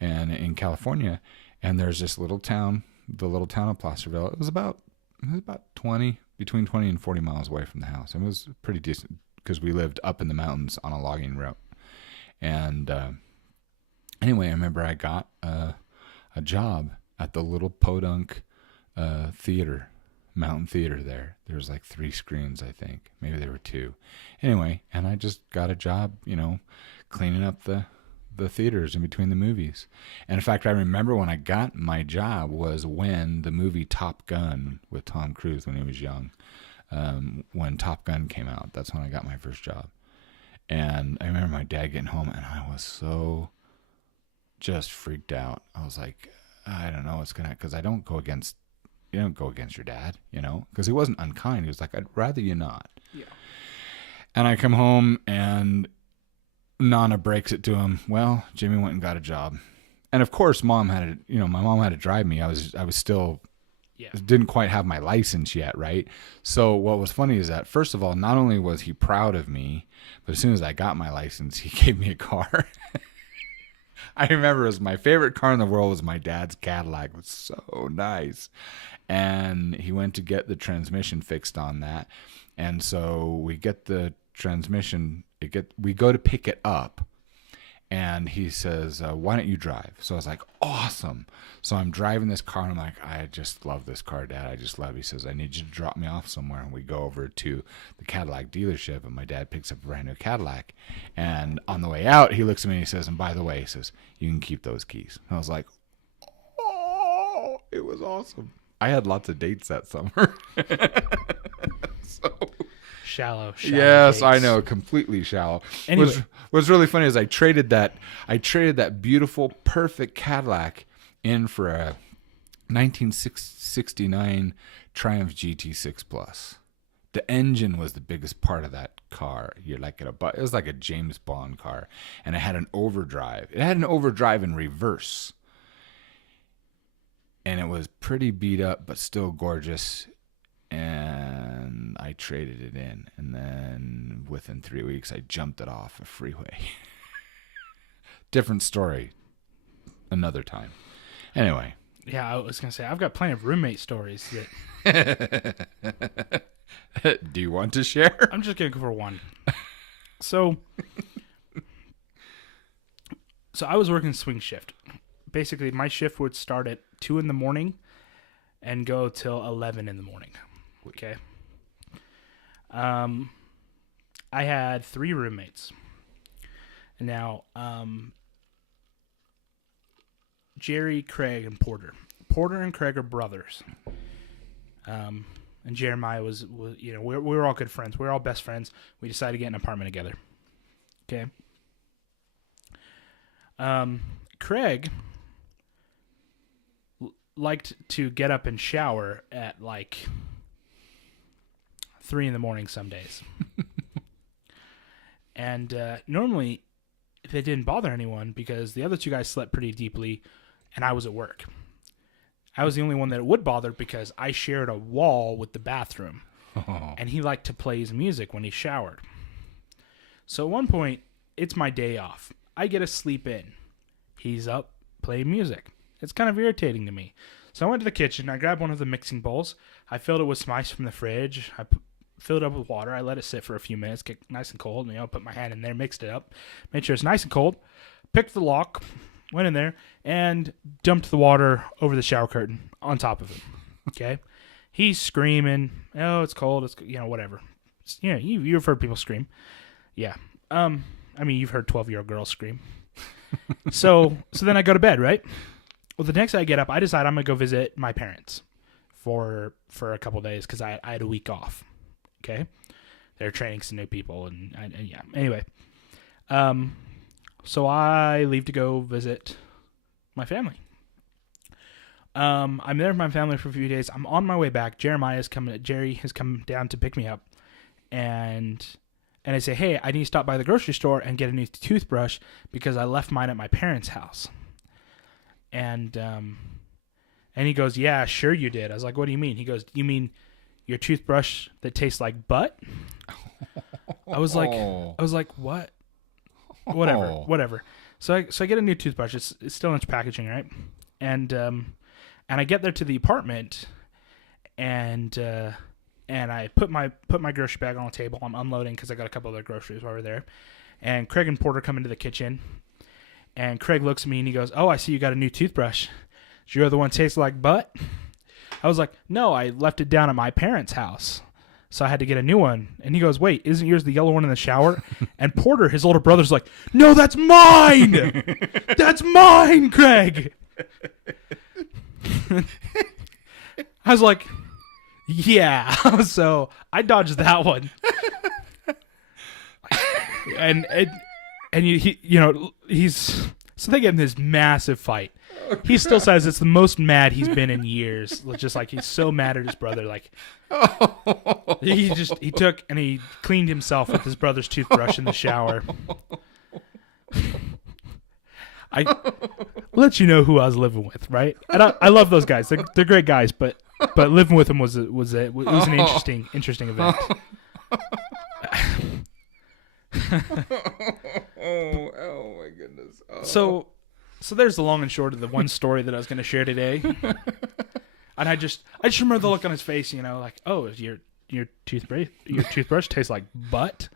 and in California. And there's this little town, the little town of Placerville. It was about between 20 and 40 miles away from the house. It was pretty decent, because we lived up in the mountains on a logging route. And anyway, I remember I got a job at the little Podunk theater Mountain Theater there. There was like 3 screens, I think. Maybe there were 2. Anyway, and I just got a job, cleaning up the theaters in between the movies. And in fact, I remember when I got my job was when the movie Top Gun with Tom Cruise when he was young. When Top Gun came out, that's when I got my first job. And I remember my dad getting home, and I was so just freaked out. I was like, I don't know what's gonna, because you don't go against your dad, because he wasn't unkind. He was like, I'd rather you not. Yeah. And I come home, and Nana breaks it to him. Well, Jimmy went and got a job, and of course, my mom had to drive me. I was still. Yeah. Didn't quite have my license yet, right? So what was funny is that, first of all, not only was he proud of me, but as soon as I got my license, he gave me a car. I remember it was my favorite car in the world was my dad's Cadillac. It was so nice. And he went to get the transmission fixed on that. And so we get the transmission, we go to pick it up. And he says, why don't you drive? So I was like, awesome. So I'm driving this car, and I'm like, I just love this car, Dad. I just love it. He says, I need you to drop me off somewhere. And we go over to the Cadillac dealership, and my dad picks up a brand new Cadillac. And on the way out, he looks at me and he says, and by the way, he says, you can keep those keys. And I was like, oh, it was awesome. I had lots of dates that summer. So... Shallow yes, dates. I know, completely shallow. Anyway. What's really funny is I traded that beautiful, perfect Cadillac in for a 1969 Triumph GT6 Plus. The engine was the biggest part of that car. It was like a James Bond car, and it had an overdrive. It had an overdrive in reverse, and it was pretty beat up, but still gorgeous. And I traded it in, and then within 3 weeks, I jumped it off a freeway. Different story. Another time. Anyway. Yeah, I was going to say, I've got plenty of roommate stories that... Do you want to share? I'm just going to go for one. So I was working swing shift. Basically, my shift would start at 2 in the morning and go till 11 in the morning. Okay. I had 3 roommates. Now, Jerry, Craig, and Porter. Porter and Craig are brothers. And Jeremiah was we were all good friends. We were all best friends. We decided to get an apartment together. Okay. Craig liked to get up and shower at like 3 in the morning some days. And normally it didn't bother anyone because the other 2 guys slept pretty deeply and I was at work. I was the only one that it would bother because I shared a wall with the bathroom. Oh. And he liked to play his music when he showered. So at one point, it's my day off. I get to sleep in. He's up playing music. It's kind of irritating to me. So I went to the kitchen. I grabbed one of the mixing bowls. I filled it with some ice from the fridge. I filled it up with water. I let it sit for a few minutes, get nice and cold. And, put my hand in there, mixed it up, made sure it's nice and cold. Picked the lock, went in there, and dumped the water over the shower curtain on top of him. Okay? He's screaming. Oh, it's cold. It's whatever. You've heard people scream. Yeah. You've heard 12-year-old girls scream. So then I go to bed, right? Well, the next day I get up, I decide I'm going to go visit my parents for a couple of days because I had a week off. Okay? They're training some new people, and yeah. Anyway. So I leave to go visit my family. I'm there with my family for a few days. I'm on my way back. Jerry has come down to pick me up. And I say, hey, I need to stop by the grocery store and get a new toothbrush because I left mine at my parents' house. And he goes, yeah, sure you did. I was like, what do you mean? He goes, you mean your toothbrush that tastes like butt? I was like, what? Whatever. So I get a new toothbrush. It's still in its packaging, right? And I get there to the apartment, and I put my grocery bag on the table. I'm unloading because I got a couple other groceries while we're there. And Craig and Porter come into the kitchen, and Craig looks at me and he goes, "Oh, I see you got a new toothbrush. Does your other one taste like butt?" I was like, no, I left it down at my parents' house. So I had to get a new one. And he goes, wait, isn't yours the yellow one in the shower? And Porter, his older brother's like, no, that's mine. That's mine, Craig. I was like, yeah. So I dodged that one. And so they get in this massive fight. He still says it's the most mad he's been in years. Just like he's so mad at his brother. Like he took and he cleaned himself with his brother's toothbrush in the shower. I let you know who I was living with, right? And I love those guys. They're great guys, but living with them was an interesting event. Oh my goodness. So there's the long and short of the one story that I was going to share today. And I just remember the look on his face, like, oh, your toothbrush tastes like butt.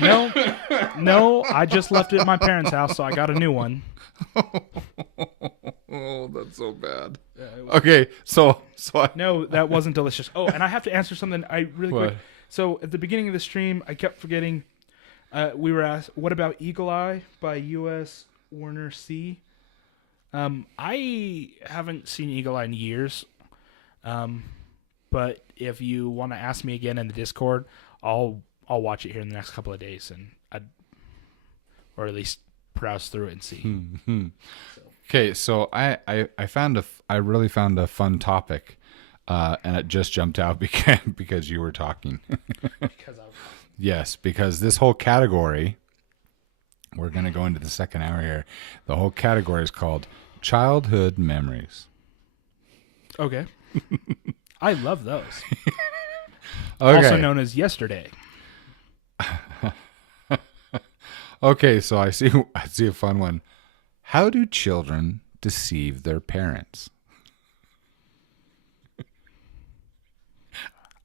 No, I just left it at my parents' house, so I got a new one. Oh, that's so bad. Okay, so no, that wasn't delicious. Oh, and I have to answer something quick. So at the beginning of the stream, I kept forgetting. We were asked, what about Eagle Eye by U.S. Warner C? I haven't seen Eagle Eye in years. But if you want to ask me again in the Discord, I'll watch it here in the next couple of days, or at least browse through it and see. Okay, so I really found a fun topic, and it just jumped out because you were talking. Yes, because this whole category, we're going to go into the second hour here. The whole category is called childhood memories. Okay. I love those. Okay. Also known as yesterday. Okay, so I see a fun one. How do children deceive their parents?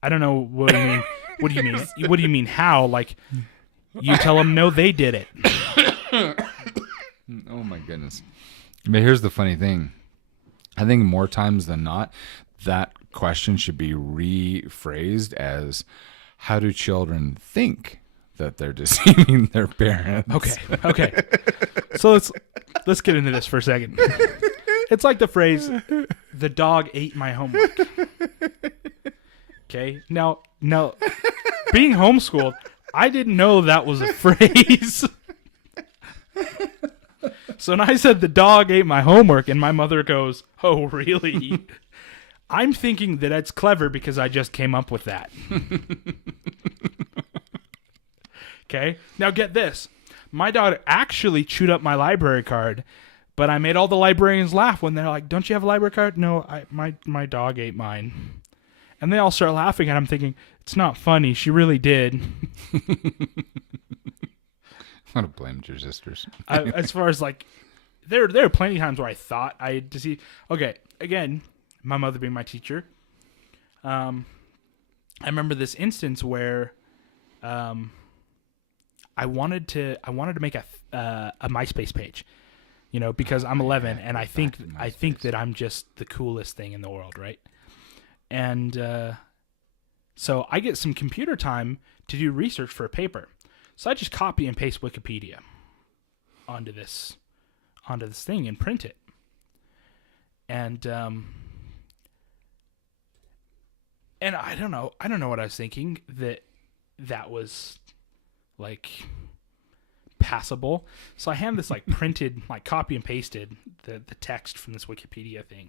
I don't know what do you mean. What do you mean? What do you mean how? Like you tell them no, they did it. Oh my goodness. But here's the funny thing. I think more times than not, that question should be rephrased as, how do children think that they're deceiving their parents? Okay. So let's get into this for a second. It's like the phrase, the dog ate my homework. Okay. Now, being homeschooled, I didn't know that was a phrase. So when I said the dog ate my homework and my mother goes, oh, really? I'm thinking that it's clever because I just came up with that. Okay. Now get this. My dog actually chewed up my library card, but I made all the librarians laugh when they're like, don't you have a library card? No, my dog ate mine. And they all start laughing, and I'm thinking, it's not funny. She really did. I would have blamed your sisters. As far as like, there are plenty of times where I thought I had deceived. Okay, again, my mother being my teacher. I remember this instance where, I wanted to make a MySpace page, because I'm 11 and I think that I'm just the coolest thing in the world, right? And so I get some computer time to do research for a paper. So I just copy and paste Wikipedia onto this thing and print it. And I don't know what I was thinking, that was like passable. So I hand this like printed, like copy and pasted the text from this Wikipedia thing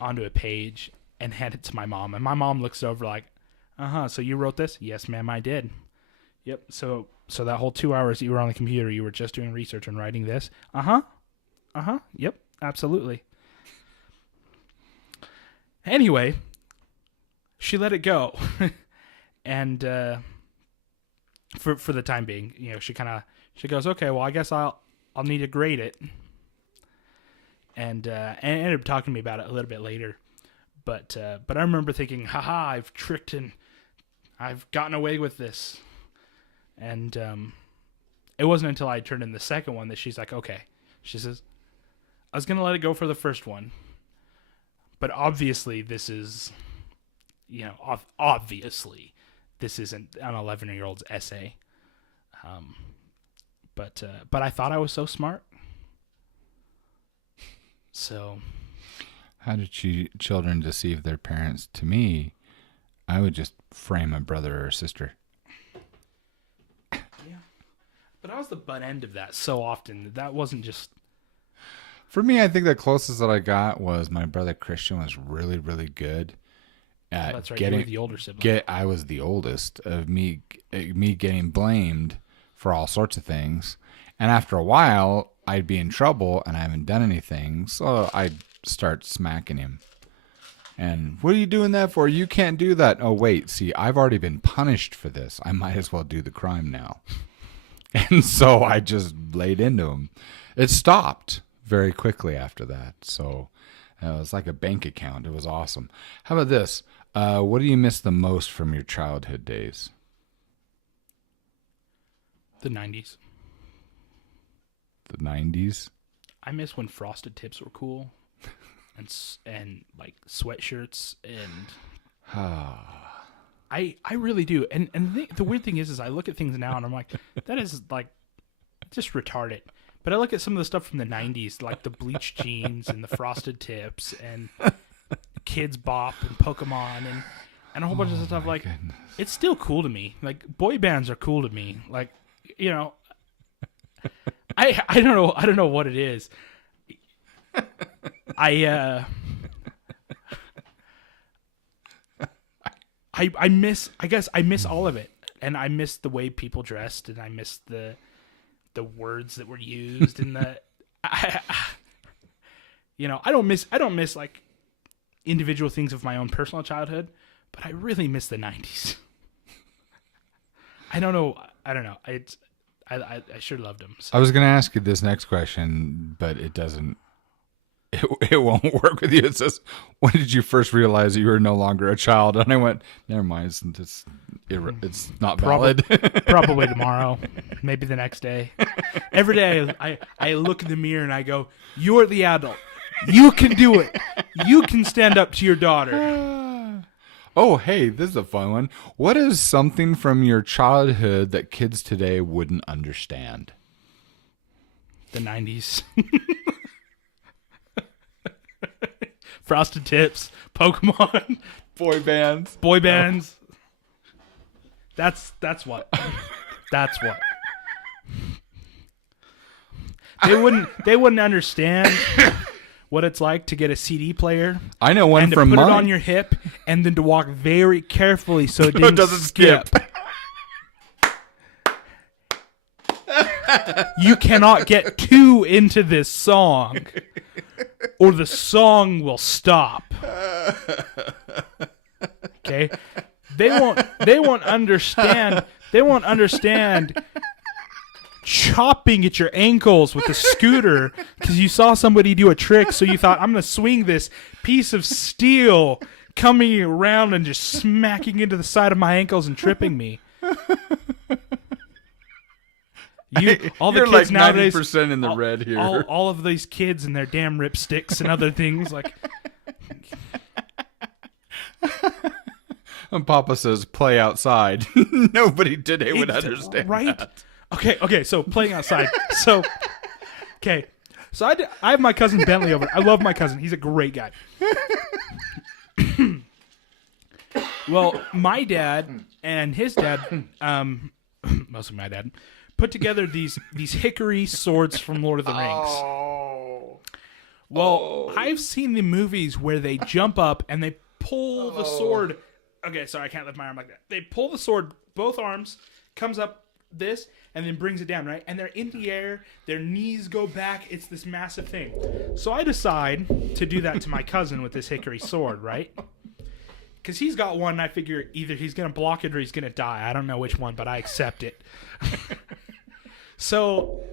onto a page and hand it to my mom. And my mom looks over like, so you wrote this? Yes, ma'am, I did. Yep. So that whole 2 hours you were on the computer, you were just doing research and writing this? Yep, absolutely. Anyway, she let it go. And for the time being, she goes, okay, well, I guess I'll need to grade it. And ended up talking to me about it a little bit later. But I remember thinking, haha, I've tricked and I've gotten away with this. And it wasn't until I turned in the second one that she's like, okay. She says, I was going to let it go for the first one, But obviously this is, obviously this isn't an 11-year-old's essay. But I thought I was so smart. So, how do children deceive their parents? To me, I would just frame a brother or sister. Yeah, but I was the butt end of that so often. That wasn't just. For me, I think the closest that I got was my brother Christian was really, really good at That's right. getting You were the older sibling. I was the oldest of me getting blamed for all sorts of things, and after a while, I'd be in trouble and I haven't done anything, so I'd start smacking him. And what are you doing that for? You can't do that. Oh wait, see, I've already been punished for this. I might as well do the crime now. And so I just laid into him. It stopped very quickly after that. So it was like a bank account. It was awesome. How about this? What do you miss the most from your childhood days? The 90s. The 90s? I miss when frosted tips were cool, and like sweatshirts, and I really do. And the weird thing is I look at things now and I'm like, that is like just retarded. But I look at some of the stuff from the 90s, like the bleached jeans and the frosted tips and Kids Bop and Pokemon and a whole bunch of stuff. Like, goodness. It's still cool to me. Like, boy bands are cool to me. Like, I don't know what it is. I miss all of it, and I miss the way people dressed, and I miss the words that were used, and I don't miss like individual things of my own personal childhood, but I really miss the 90s. I don't know. I sure loved them. So. I was going to ask you this next question, but it doesn't. It won't work with you. It says, when did you first realize that you were no longer a child? And I went, never mind. It's not valid. Probably tomorrow. Maybe the next day. Every day I look in the mirror and I go, you're the adult. You can do it. You can stand up to your daughter. Oh, hey, this is a fun one. What is something from your childhood that kids today wouldn't understand? The 90s. Frosted Tips, Pokemon, boy bands. That's what. That's what. They wouldn't understand what it's like to get a CD player. I know one and to from put mine. it on your hip and then to walk very carefully so it doesn't skip. You cannot get too into this song, or the song will stop. Okay? They won't understand chopping at your ankles with a scooter because you saw somebody do a trick, so you thought, I'm going to swing this piece of steel coming around and just smacking into the side of my ankles and tripping me. All the You're kids like nowadays, 90% in the red here. all of these kids and their damn ripsticks and other things like. And Papa says, play outside. Nobody today would understand Right? that. Okay, so playing outside. So I have my cousin Bentley over. I love my cousin. He's a great guy. Well, my dad and his dad, mostly my dad, put together these hickory swords from Lord of the Rings. Well, I've seen the movies where they jump up and they pull the sword. Okay, sorry, I can't lift my arm like that. They pull the sword, both arms, comes up this, and then brings it down, right? And they're in the air, their knees go back. It's this massive thing. So I decide to do that to my cousin with this hickory sword, right? Because he's got one, and I figure either he's going to block it or he's going to die. I don't know which one, but I accept it. So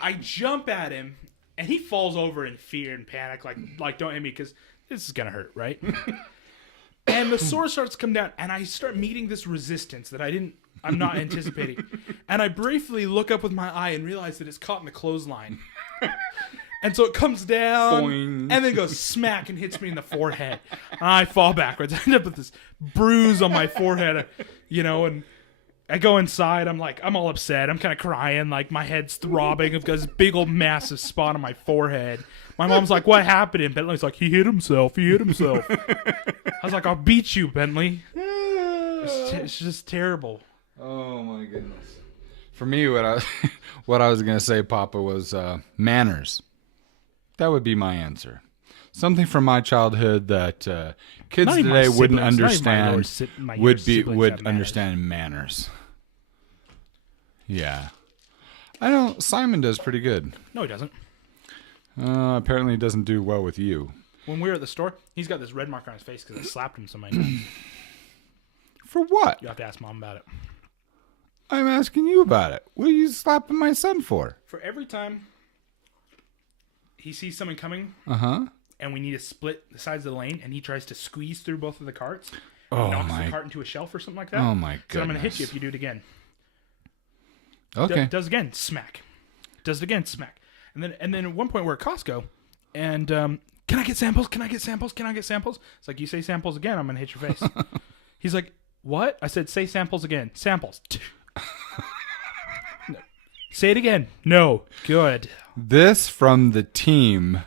I jump at him, and he falls over in fear and panic, like don't hit me because this is going to hurt, right? And the sword starts to come down, and I start meeting this resistance that I'm not anticipating. And I briefly look up with my eye and realize that it's caught in the clothesline. And so it comes down Boing. and then goes smack and hits me in the forehead. And I fall backwards. I end up with this bruise on my forehead, and I go inside. I'm all upset. I'm kind of crying. Like, my head's throbbing. I've got this big old massive spot on my forehead. My mom's like, what happened? And Bentley's like, he hit himself. I was like, I'll beat you, Bentley. It's just terrible. Oh my goodness. For me, what I was going to say, Papa, was manners. That would be my answer. Something from my childhood that kids Not even my today wouldn't siblings, not even my understand. my Would siblings have manners. understand manners. Yeah, I know Simon does pretty good. No, he doesn't. Apparently, he doesn't do well with you. When we were at the store, he's got this red mark on his face because I slapped him so many times. For what? You have to ask Mom about it. I'm asking you about it. What are you slapping my son for? For every time he sees someone coming, and we need to split the sides of the lane, and he tries to squeeze through both of the carts, and knocks the cart into a shelf or something like that. Oh my goodness! So I'm going to hit you if you do it again. Okay. Does again, smack. Does it again, smack. And then at one point we're at Costco, and can I get samples? Can I get samples? Can I get samples? It's like, you say samples again, I'm going to hit your face. He's like, what? I said, say samples again. Samples. No. Say it again. No. Good. This from the team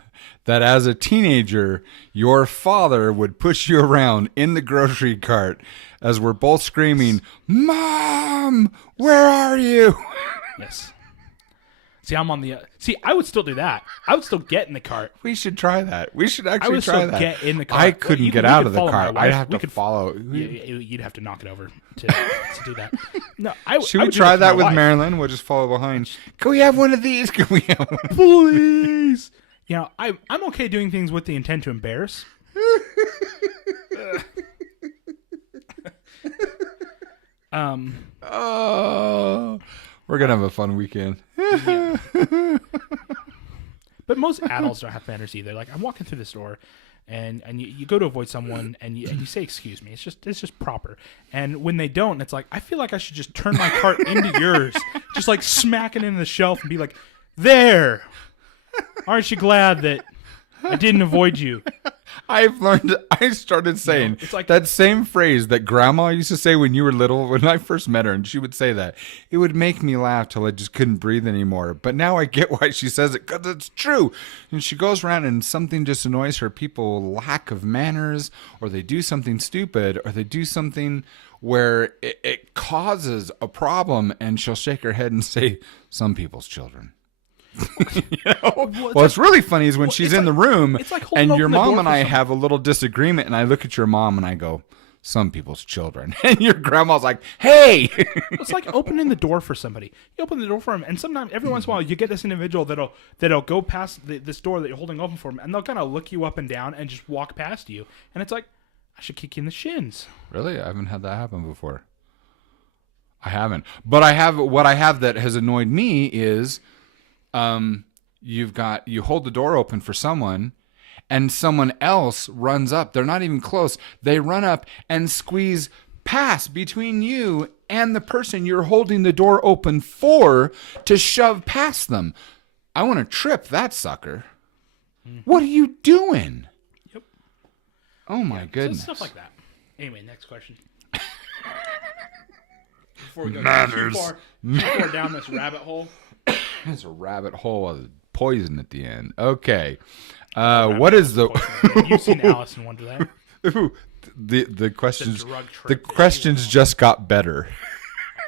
that as a teenager, your father would push you around in the grocery cart as we're both screaming, Mom, where are you? Yes. See, I'm on the... See, I would still do that. I would still get in the cart. We should try that. We should I actually would try still that. get in the cart. I couldn't get out of the follow my cart. wife. I'd have We to could follow. You'd have to knock it over to do that. No, Should I we would do try to that my with wife. Marilyn? We'll just follow behind. Can we have one of these? Can we have one? Please. You know, I'm okay doing things with the intent to embarrass. Oh, we're gonna have a fun weekend. Yeah. But most adults don't have manners either. Like, I'm walking through the store, and you go to avoid someone, and you say, excuse me. It's just proper. And when they don't, it's like, I feel like I should just turn my cart into yours, just like smack it into the shelf and be like, there. Aren't you glad that I didn't avoid you? I started saying it's like that same phrase that Grandma used to say when you were little. When I first met her, and she would say that, it would make me laugh till I just couldn't breathe anymore. But now I get why she says it, because it's true. And she goes around and something just annoys her. People lack of manners, or they do something stupid, or they do something where it causes a problem, and she'll shake her head and say, "Some people's children." What's really funny is when she's in the room and your mom and I have a little disagreement, and I look at your mom and I go, "Some people's children," and your grandma's like, "Hey." It's like opening the door for somebody. You open the door for them, and sometimes, every once in a while, you get this individual that'll go past this door that you're holding open for them, and they'll kind of look you up and down and just walk past you, and it's like, I should kick you in the shins. Really? I haven't had that happen before. I haven't, but what I have that has annoyed me is, you hold the door open for someone, and someone else runs up. They're not even close. They run up and squeeze past between you and the person you're holding the door open for to shove past them. I want to trip that sucker. What are you doing? Yep. Oh my goodness. So stuff like that. Anyway, next question. Before we go too far down this rabbit hole. There's a rabbit hole of poison at the end. Okay. What is the... You've seen Alice in Wonderland. Ooh, the questions just got better.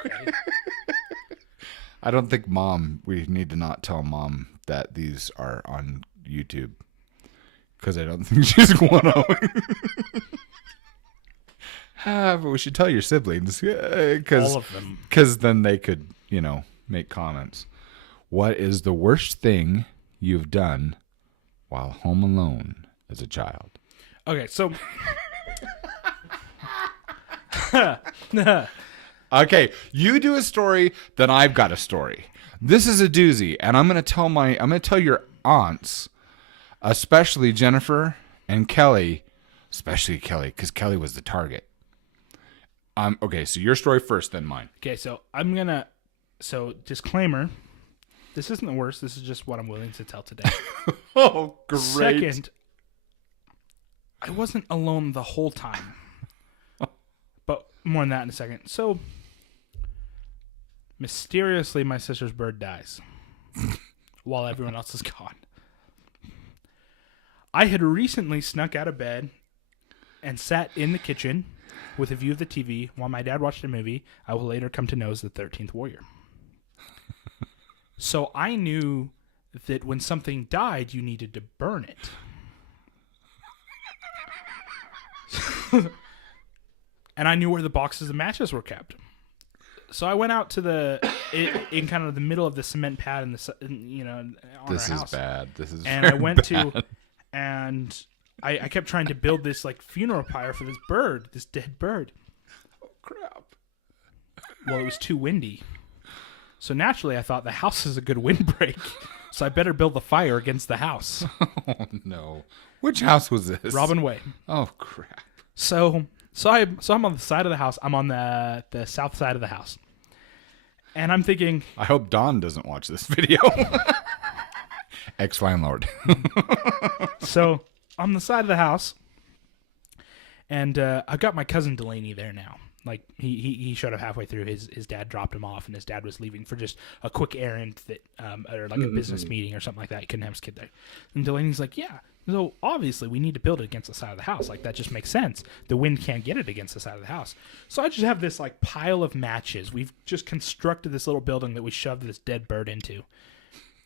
Okay. I don't think we need to not tell Mom that these are on YouTube, because I don't think she's going to. But we should tell your siblings, All of them. Because then they could, make comments. What is the worst thing you've done while home alone as a child? Okay, so... Okay, you do a story, then I've got a story. This is a doozy, and I'm going to tell your aunts, especially Jennifer and Kelly, especially Kelly, because Kelly was the target. Okay, so your story first, then mine. Okay, so disclaimer, This isn't the worst. This is just what I'm willing to tell today. Oh, great. Second, I wasn't alone the whole time. But more on that in a second. So, mysteriously, my sister's bird dies while everyone else is gone. I had recently snuck out of bed and sat in the kitchen with a view of the TV while my dad watched a movie I will later come to know as The 13th Warrior. So I knew that when something died, you needed to burn it. And I knew where the boxes of matches were kept. So I went out to in kind of the middle of the cement pad on This our is house. bad. This is And very I went bad. to, and I kept trying to build this like funeral pyre for this bird, this dead bird. Oh, crap. Well, it was too windy. So naturally, I thought the house is a good windbreak. So I better build the fire against the house. Oh, no. Which house was this? Robin Way. Oh, crap. So I'm on the side of the house. I'm on the south side of the house. And I'm thinking, I hope Don doesn't watch this video. Ex-landlord. so on the side of the house, and I've got my cousin Delaney there now. Like he showed up halfway through. His dad dropped him off, and his dad was leaving for just a quick errand that, or like a business meeting or something like that. He couldn't have his kid there. And Delaney's like, yeah. So obviously we need to build it against the side of the house. Like that just makes sense. The wind can't get it against the side of the house. So I just have this like pile of matches. We've just constructed this little building that we shoved this dead bird into,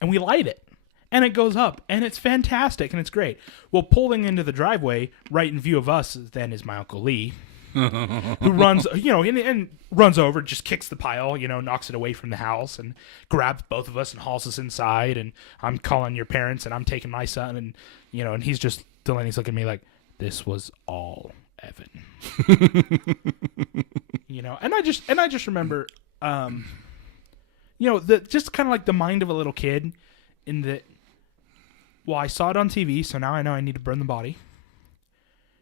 and we light it. And it goes up, and it's fantastic, and it's great. Well, pulling into the driveway, right in view of us, then is my Uncle Lee, who runs, and runs over, just kicks the pile, knocks it away from the house, and grabs both of us and hauls us inside. And I'm calling your parents, and I'm taking my son, and and he's just, Delaney's looking at me like, this was all Evan. And I just remember, just kind of like the mind of a little kid, in that. Well, I saw it on TV, so now I know I need to burn the body.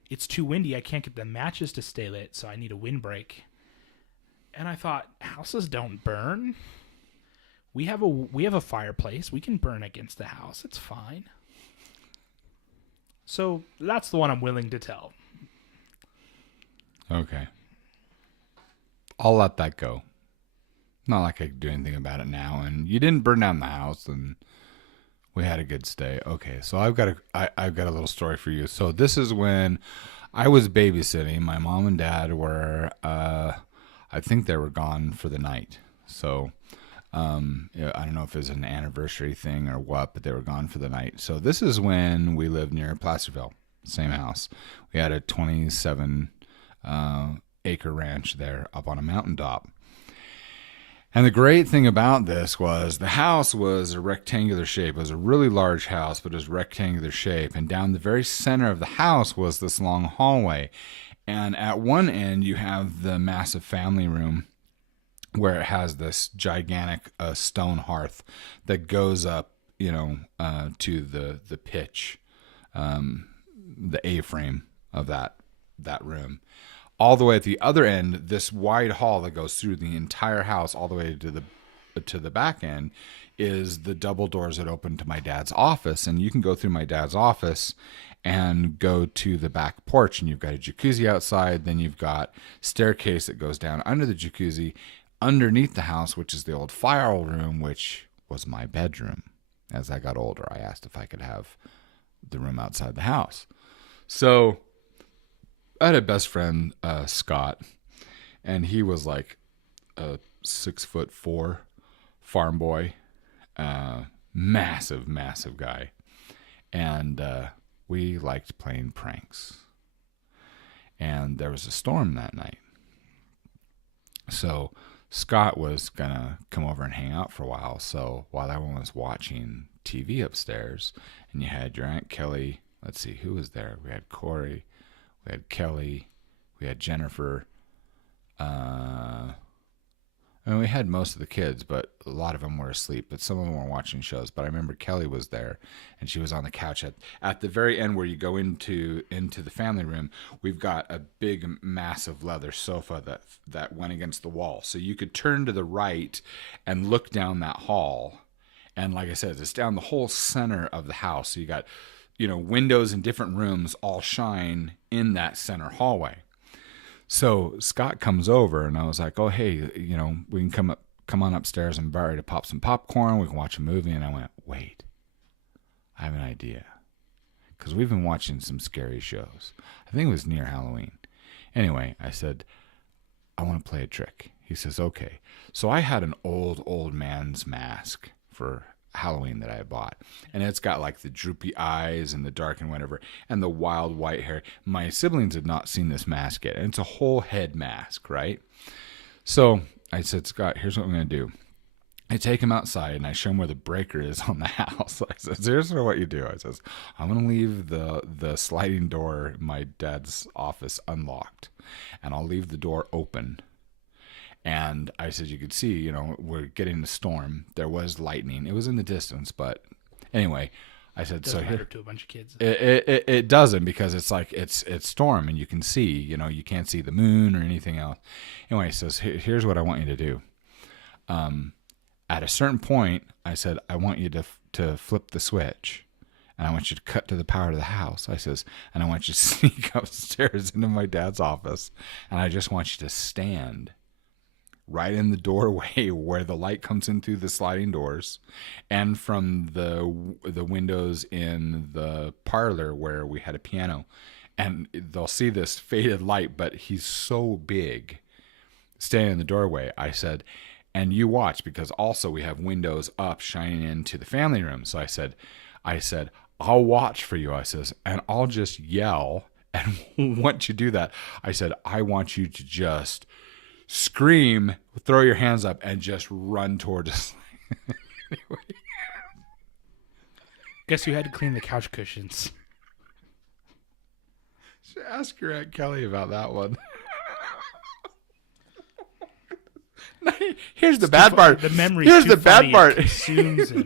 It's too windy. I can't get the matches to stay lit, so I need a windbreak. And I thought, houses don't burn. We have a fireplace. We can burn against the house. It's fine. So that's the one I'm willing to tell. Okay. I'll let that go. Not like I could do anything about it now. And you didn't burn down the house, and we had a good stay. Okay, so I've got a little story for you. So this is when I was babysitting. My mom and dad were, I think they were gone for the night. So I don't know if it was an anniversary thing or what, but they were gone for the night. So this is when we lived near Placerville, same house. We had a 27 acre ranch there up on a mountaintop. And the great thing about this was the house was a rectangular shape. It was a really large house, but it was rectangular shape. And down the very center of the house was this long hallway. And at one end, you have the massive family room where it has this gigantic stone hearth that goes up, to the pitch, the A-frame of that room. All the way at the other end, this wide hall that goes through the entire house all the way to the back end is the double doors that open to my dad's office. And you can go through my dad's office and go to the back porch, and you've got a jacuzzi outside. Then you've got staircase that goes down under the jacuzzi underneath the house, which is the old fire room, which was my bedroom. As I got older, I asked if I could have the room outside the house. So I had a best friend, Scott, and he was like a 6'4" farm boy, massive guy. And we liked playing pranks. And there was a storm that night. So Scott was going to come over and hang out for a while. So while everyone was watching TV upstairs, and you had your Aunt Kelly, let's see, who was there? We had Corey. We had Kelly, we had Jennifer, we had most of the kids, but a lot of them were asleep, but some of them were watching shows. But I remember Kelly was there, and she was on the couch at the very end where you go into the family room. We've got a big, massive leather sofa that went against the wall. So you could turn to the right and look down that hall, And like I said, it's down the whole center of the house. So you got, windows in different rooms all shine in that center hallway. So Scott comes over, and I was like, oh, hey, we can come on upstairs and Barry to pop some popcorn. We can watch a movie. And I went, wait, I have an idea. Because we've been watching some scary shows. I think it was near Halloween. Anyway, I said, I want to play a trick. He says, okay. So I had an old man's mask for Halloween that I bought. And it's got like the droopy eyes and the dark and whatever, and the wild white hair. My siblings had not seen this mask yet. And it's a whole head mask, right? So I said, Scott, here's what I'm going to do. I take him outside and I show him where the breaker is on the house. I said, here's what you do. I says, I'm going to leave the sliding door in my dad's office unlocked, and I'll leave the door open. And I said, you could see, we're getting a storm. There was lightning. It was in the distance, but anyway, I said, doesn't matter to a bunch of kids. It doesn't, because it's like it's storm, and you can see, you can't see the moon or anything else. Anyway, he says, here's what I want you to do. At a certain point, I said, I want you to flip the switch, and I want you to cut to the power to the house. I says, and I want you to sneak upstairs into my dad's office, and I just want you to stand right in the doorway where the light comes in through the sliding doors, and from the windows in the parlor where we had a piano, and they'll see this faded light, but he's so big standing in the doorway. I said, and you watch, because also we have windows up shining into the family room. So I said, I'll watch for you. I says, and I'll just yell. And once you do that, I said, I want you to just scream, throw your hands up, and just run toward us. Anyway. Guess you had to clean the couch cushions. Should ask your Aunt Kelly about that one. Here's the bad part. The memory. Here's the bad part.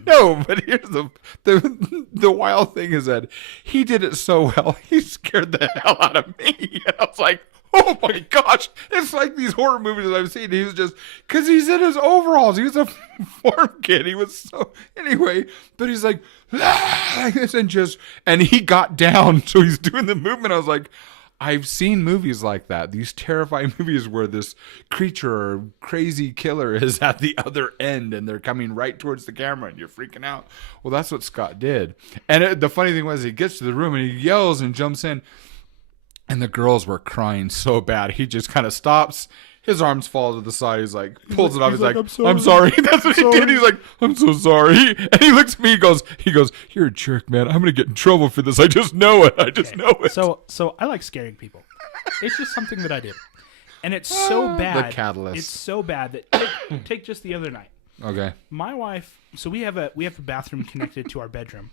No, but here's the wild thing is that he did it so well. He scared the hell out of me. And I was like, oh my gosh! It's like these horror movies that I've seen. He was just, because he's in his overalls. He was a farm kid. He was so anyway. But he's like this, and he got down. So he's doing the movement. I was like, I've seen movies like that. These terrifying movies where this creature or crazy killer is at the other end and they're coming right towards the camera and you're freaking out. Well, that's what Scott did. And the funny thing was, he gets to the room and he yells and jumps in. And the girls were crying so bad. He just kind of stops. His arms fall to the side. He's like, pulls it off. He's like, I'm sorry. That's what he did. He's like, I'm so sorry. And he looks at me. He goes, you're a jerk, man. I'm going to get in trouble for this. I just know it. I just know it. So I like scaring people. It's just something that I do. And it's so bad. The catalyst. It's so bad that take just the other night. Okay. My wife, so we have a bathroom connected to our bedroom.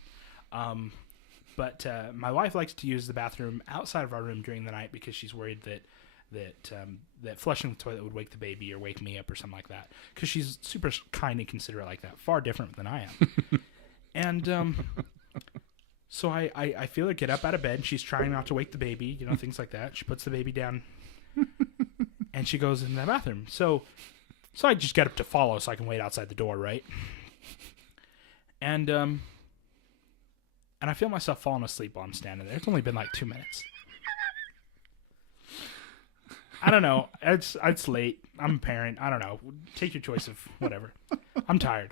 But my wife likes to use the bathroom outside of our room during the night because she's worried that flushing the toilet would wake the baby or wake me up or something like that. Because she's super kind and considerate like that, far different than I am. And so I feel her get up out of bed. And she's trying not to wake the baby, things like that. She puts the baby down, and she goes in the bathroom. So I just get up to follow so I can wait outside the door, right? And I feel myself falling asleep while I'm standing there. It's only been like 2 minutes. I don't know. It's late. I'm a parent. I don't know. Take your choice of whatever. I'm tired.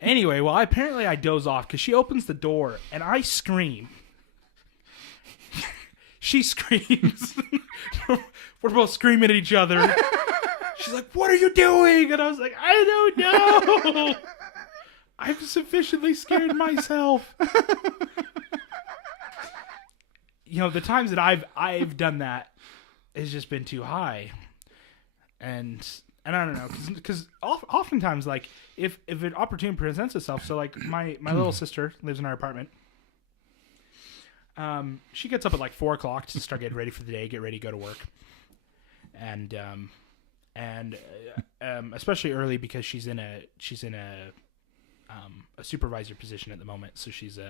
Anyway, well, apparently I doze off because she opens the door and I scream. She screams. We're both screaming at each other. She's like, "What are you doing?" And I was like, "I don't know. I'm sufficiently scared myself." The times that I've done that has just been too high, and I don't know, because oftentimes, like, if an opportunity presents itself, so like my little sister lives in our apartment. She gets up at like 4:00 to start getting ready for the day, get ready to go to work, and especially early because she's in a supervisor position at the moment, so she's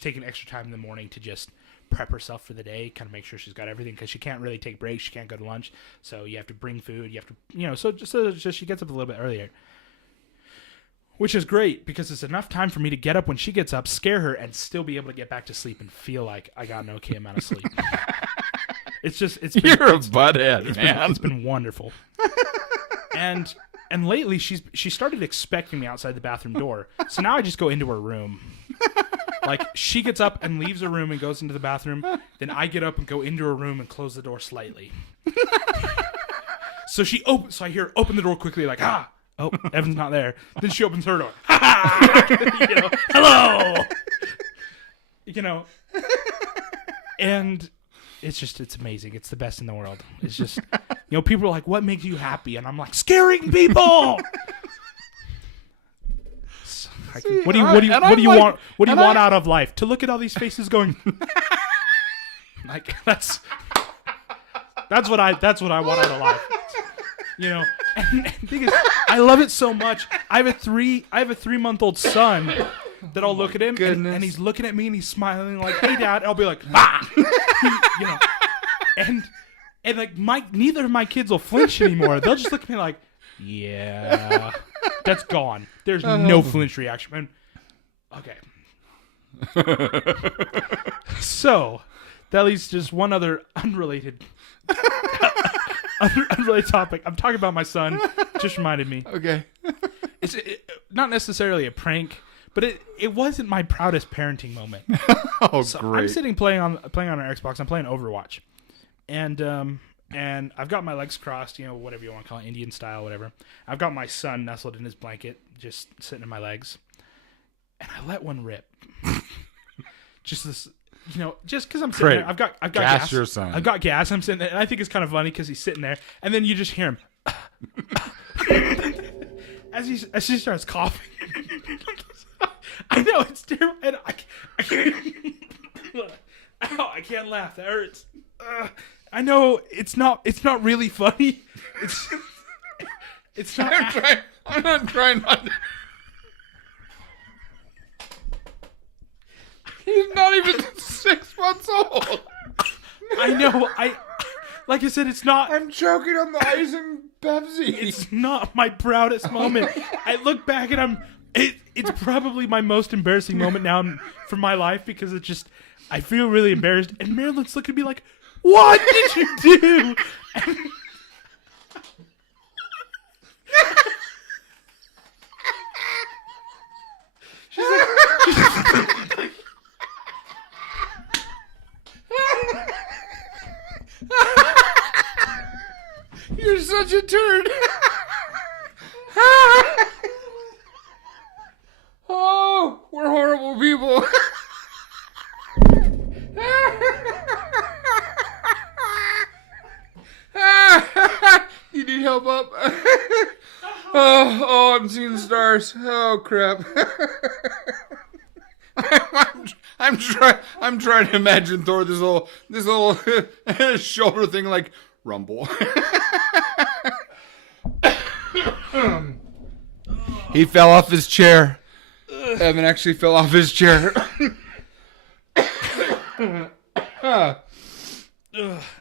taking extra time in the morning to just prep herself for the day, kind of make sure she's got everything, because she can't really take breaks, she can't go to lunch, so you have to bring food, you have to, so she gets up a little bit earlier. Which is great because it's enough time for me to get up when she gets up, scare her, and still be able to get back to sleep and feel like I got an okay amount of sleep. It's been, You're a butthead, man. It's been wonderful. And lately she started expecting me outside the bathroom door. So now I just go into her room. Like she gets up and leaves her room and goes into the bathroom. Then I get up and go into her room and close the door slightly. So I hear her open the door quickly, like, oh, Evan's not there. Then she opens her door. Hello. And it's amazing. It's the best in the world. It's just, people are like, what makes you happy? And I'm like, scaring people. What do you want? What do you want out of life? To look at all these faces going, like that's what I want out of life. And the thing is, I love it so much. I have a 3-month-old son that I'll look at him and he's looking at me and he's smiling like, "Hey, Dad." I'll be like, "Ah," and like neither of my kids will flinch anymore. They'll just look at me like, "Yeah, that's gone." There's no flinch reaction. And, okay, so that leads to just one other unrelated topic. I'm talking about my son. Just reminded me. Okay. It's not necessarily a prank, but it wasn't my proudest parenting moment. So great. I'm sitting playing on our Xbox. I'm playing Overwatch, and I've got my legs crossed, whatever you want to call it, Indian style, whatever. I've got my son nestled in his blanket, just sitting in my legs, and I let one rip. Just this. Just because I'm sitting there, I've got gas. Your son. I've got gas. I'm sitting there, and I think it's kind of funny because he's sitting there, and then you just hear him as he starts coughing. I know it's terrible, and I can't. Ow, I can't laugh. That hurts. I know it's not really funny. It's not. I'm not trying not to. He's not even 6 months old. I know. Like I said, it's not. I'm choking on the ice and Pepsi. It's not my proudest moment. I look back and it's probably my most embarrassing moment now for my life because it's just, I feel really embarrassed. And Marilyn's looking at me like, "What did you do?" She's like, "You're such a turd." Oh, we're horrible people. You need help up? Oh, I'm seeing stars. Oh, crap. I'm trying to imagine Thor this little shoulder thing like rumble. He fell off his chair. Evan actually fell off his chair.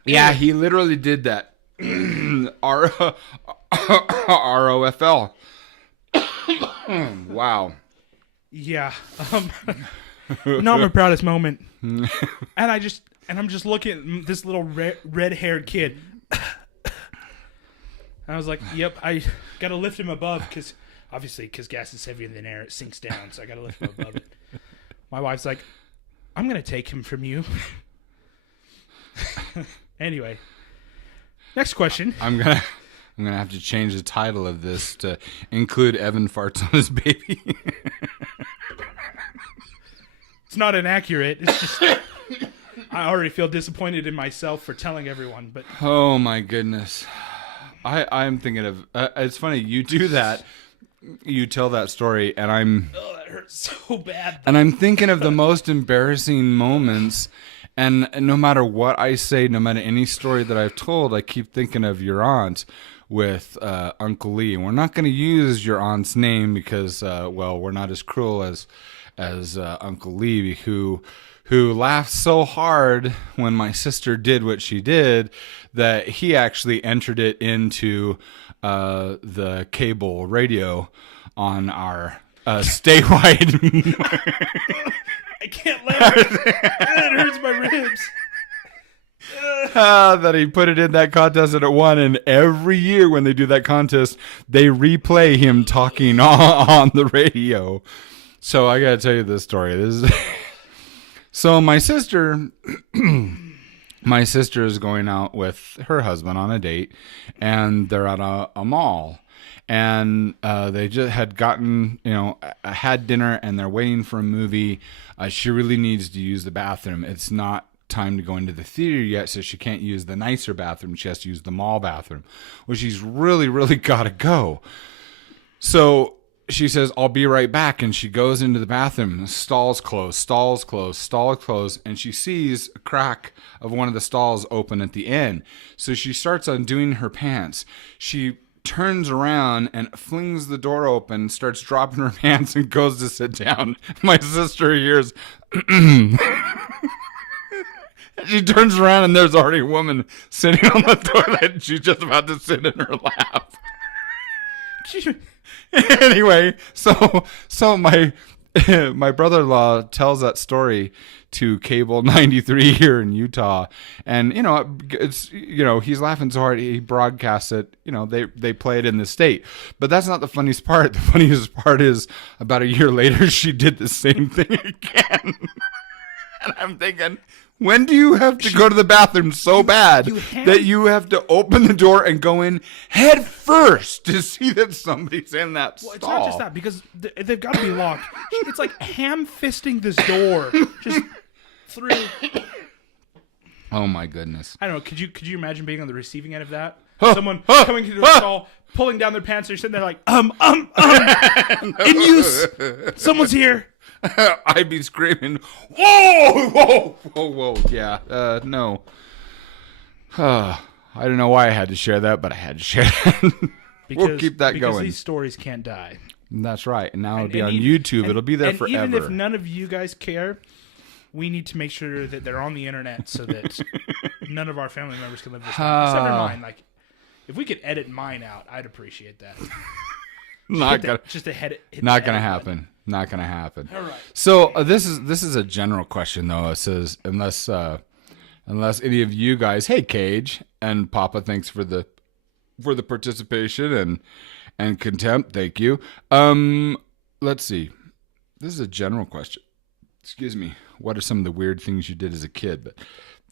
Yeah, he literally did that. ROFL. Wow. Yeah. Not my proudest moment. And I'm just looking at this little red-haired kid. I was like, "Yep, I got to lift him above because gas is heavier than air. It sinks down, so I got to lift him above it." My wife's like, "I'm going to take him from you." Anyway, next question. I'm gonna have to change the title of this to include Evan farts on his baby. It's not inaccurate. It's just I already feel disappointed in myself for telling everyone. But oh my goodness, I'm thinking of. It's funny you do that. You tell that story, and that hurts so bad. And I'm thinking of the most embarrassing moments. And no matter what I say, no matter any story that I've told, I keep thinking of your aunt with Uncle Lee. And we're not going to use your aunt's name because, we're not as cruel as Uncle Lee, who laughed so hard when my sister did what she did that he actually entered it into the cable radio on our Stay wide. I can't laugh. It hurts my ribs. That he put it in that contest and it won. And every year when they do that contest, they replay him talking on the radio. So I gotta tell you this story. So my sister is going out with her husband on a date, and they're at a mall. And they just had gotten, had dinner, and they're waiting for a movie. She really needs to use the bathroom. It's not time to go into the theater yet, so she can't use the nicer bathroom. She has to use the mall bathroom. Well, she's really, really got to go. So she says, I'll be right back. And she goes into the bathroom. Stalls closed, and she sees a crack of one of the stalls open at the end. So she starts undoing her pants. She turns around and flings the door open, starts dropping her pants, and goes to sit down. My sister hears, she turns around and there's already a woman sitting on the toilet, and she's just about to sit in her lap. Anyway, so my brother-in-law tells that story to Cable 93 here in Utah, and it's he's laughing so hard he broadcasts it. They play it in the state, but that's not the funniest part. The funniest part is about a year later she did the same thing again, and I'm thinking, when do you have to go to the bathroom so bad that you have to open the door and go in head first to see that somebody's in that stall? Well, it's not just that, because they've got to be locked. It's like ham-fisting this door just through. Oh my goodness! I don't know. Could you imagine being on the receiving end of that? Someone coming into the stall, pulling down their pants, and you're sitting there like, in use. Someone's here. I'd be screaming, whoa, yeah, no. I don't know why I had to share that, but I had to share that. We'll keep that going. Because these stories can't die. That's right. And now it'll be on YouTube. It'll be there forever. Even if none of you guys care, we need to make sure that they're on the internet so that none of our family members can live this life. Except for mine. Like, if we could edit mine out, I'd appreciate that. Not gonna happen. Not gonna happen. All right. So this is a general question though. It says unless any of you guys, hey Cage and Papa, thanks for the participation and contempt. Thank you. Let's see. This is a general question. Excuse me. What are some of the weird things you did as a kid? But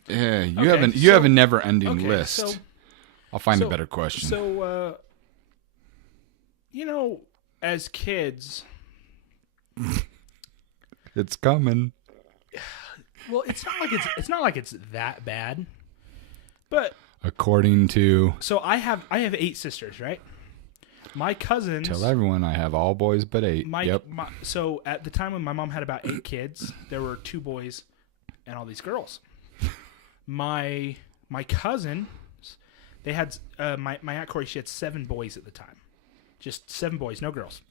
you have a never ending list. So, I'll find a better question. So as kids. It's coming. Well, it's not like it's that bad, but according to, so I have 8 sisters, right? My cousins. Tell everyone I have all boys but 8. So at the time when my mom had about 8 kids, there were 2 boys and all these girls. My cousin, they had my Aunt Corey. She had 7 boys at the time, just 7 boys, no girls.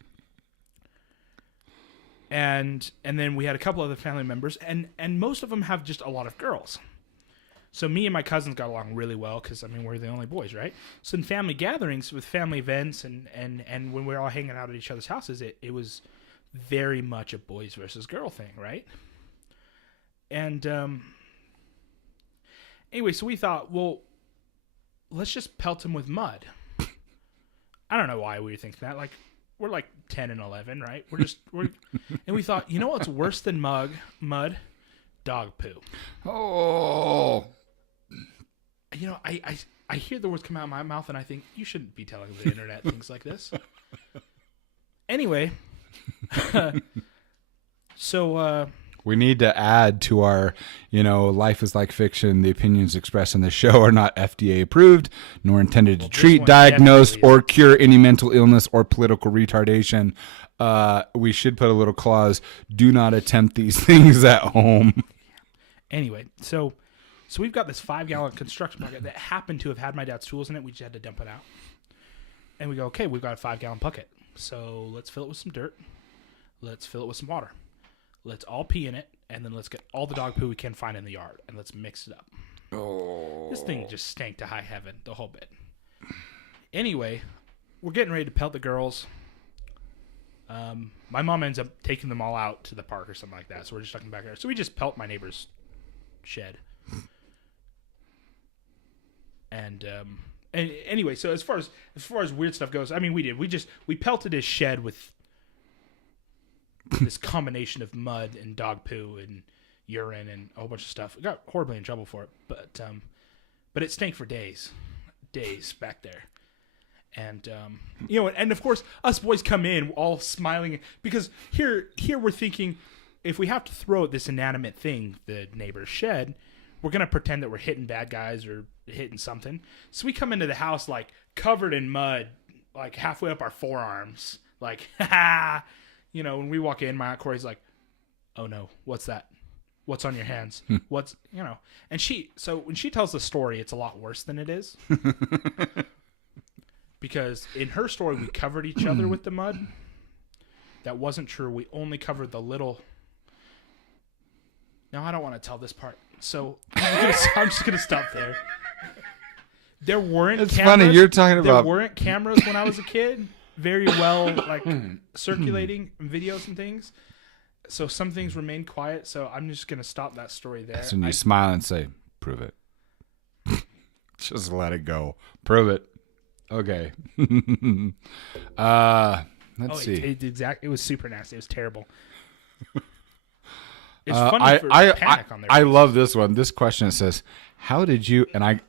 And then we had a couple other family members, and most of them have just a lot of girls. So me and my cousins got along really well because, we're the only boys, right? So in family gatherings with family events and when we were all hanging out at each other's houses, it was very much a boys versus girl thing, right? And anyway, so we thought, well, let's just pelt them with mud. I don't know why we were thinking that. Like, we're like 10 and 11, right? And we thought, you know what's worse than mud? Dog poo. Oh. I hear the words come out of my mouth, and I think, you shouldn't be telling the internet things like this. Anyway. So, we need to add to our, life is like fiction. The opinions expressed in the show are not FDA approved, nor intended to treat, diagnose, or cure any mental illness or political retardation. We should put a little clause: do not attempt these things at home. Anyway, so we've got this 5-gallon construction bucket that happened to have had my dad's tools in it. We just had to dump it out. And we go, okay, we've got a 5-gallon bucket. So let's fill it with some dirt. Let's fill it with some water. Let's all pee in it, and then let's get all the dog poo we can find in the yard, and let's mix it up. Oh. This thing just stank to high heaven, the whole bit. Anyway, we're getting ready to pelt the girls. My mom ends up taking them all out to the park or something like that. So we're just stuck in the backyard. So we just pelt my neighbor's shed. And anyway, so as far as weird stuff goes, I mean, we pelted his shed with this combination of mud and dog poo and urine and a whole bunch of stuff. We got horribly in trouble for it, but it stank for days back there. And and of course us boys come in all smiling because here we're thinking if we have to throw at this inanimate thing, the neighbor's shed, we're gonna pretend that we're hitting bad guys or hitting something. So we come into the house like covered in mud, like halfway up our forearms, like ha. When we walk in, my Aunt Corey's like, "Oh no, what's that? What's on your hands? What's And so when she tells the story, it's a lot worse than it is. Because in her story, we covered each other with the mud. That wasn't true. We only covered the little. No, I don't want to tell this part. So I'm just gonna stop there. There weren't. It's cameras. funny you're talking about. There weren't cameras when I was a kid. Very well, like circulating videos and things. So some things remain quiet. So I'm just gonna stop that story there. That's when you smile and say, "Prove it." Just let it go. Prove it. Okay. Let's see. It was super nasty. It was terrible. It's funny for panic on there. I love this one. This question says, "How did you?" And I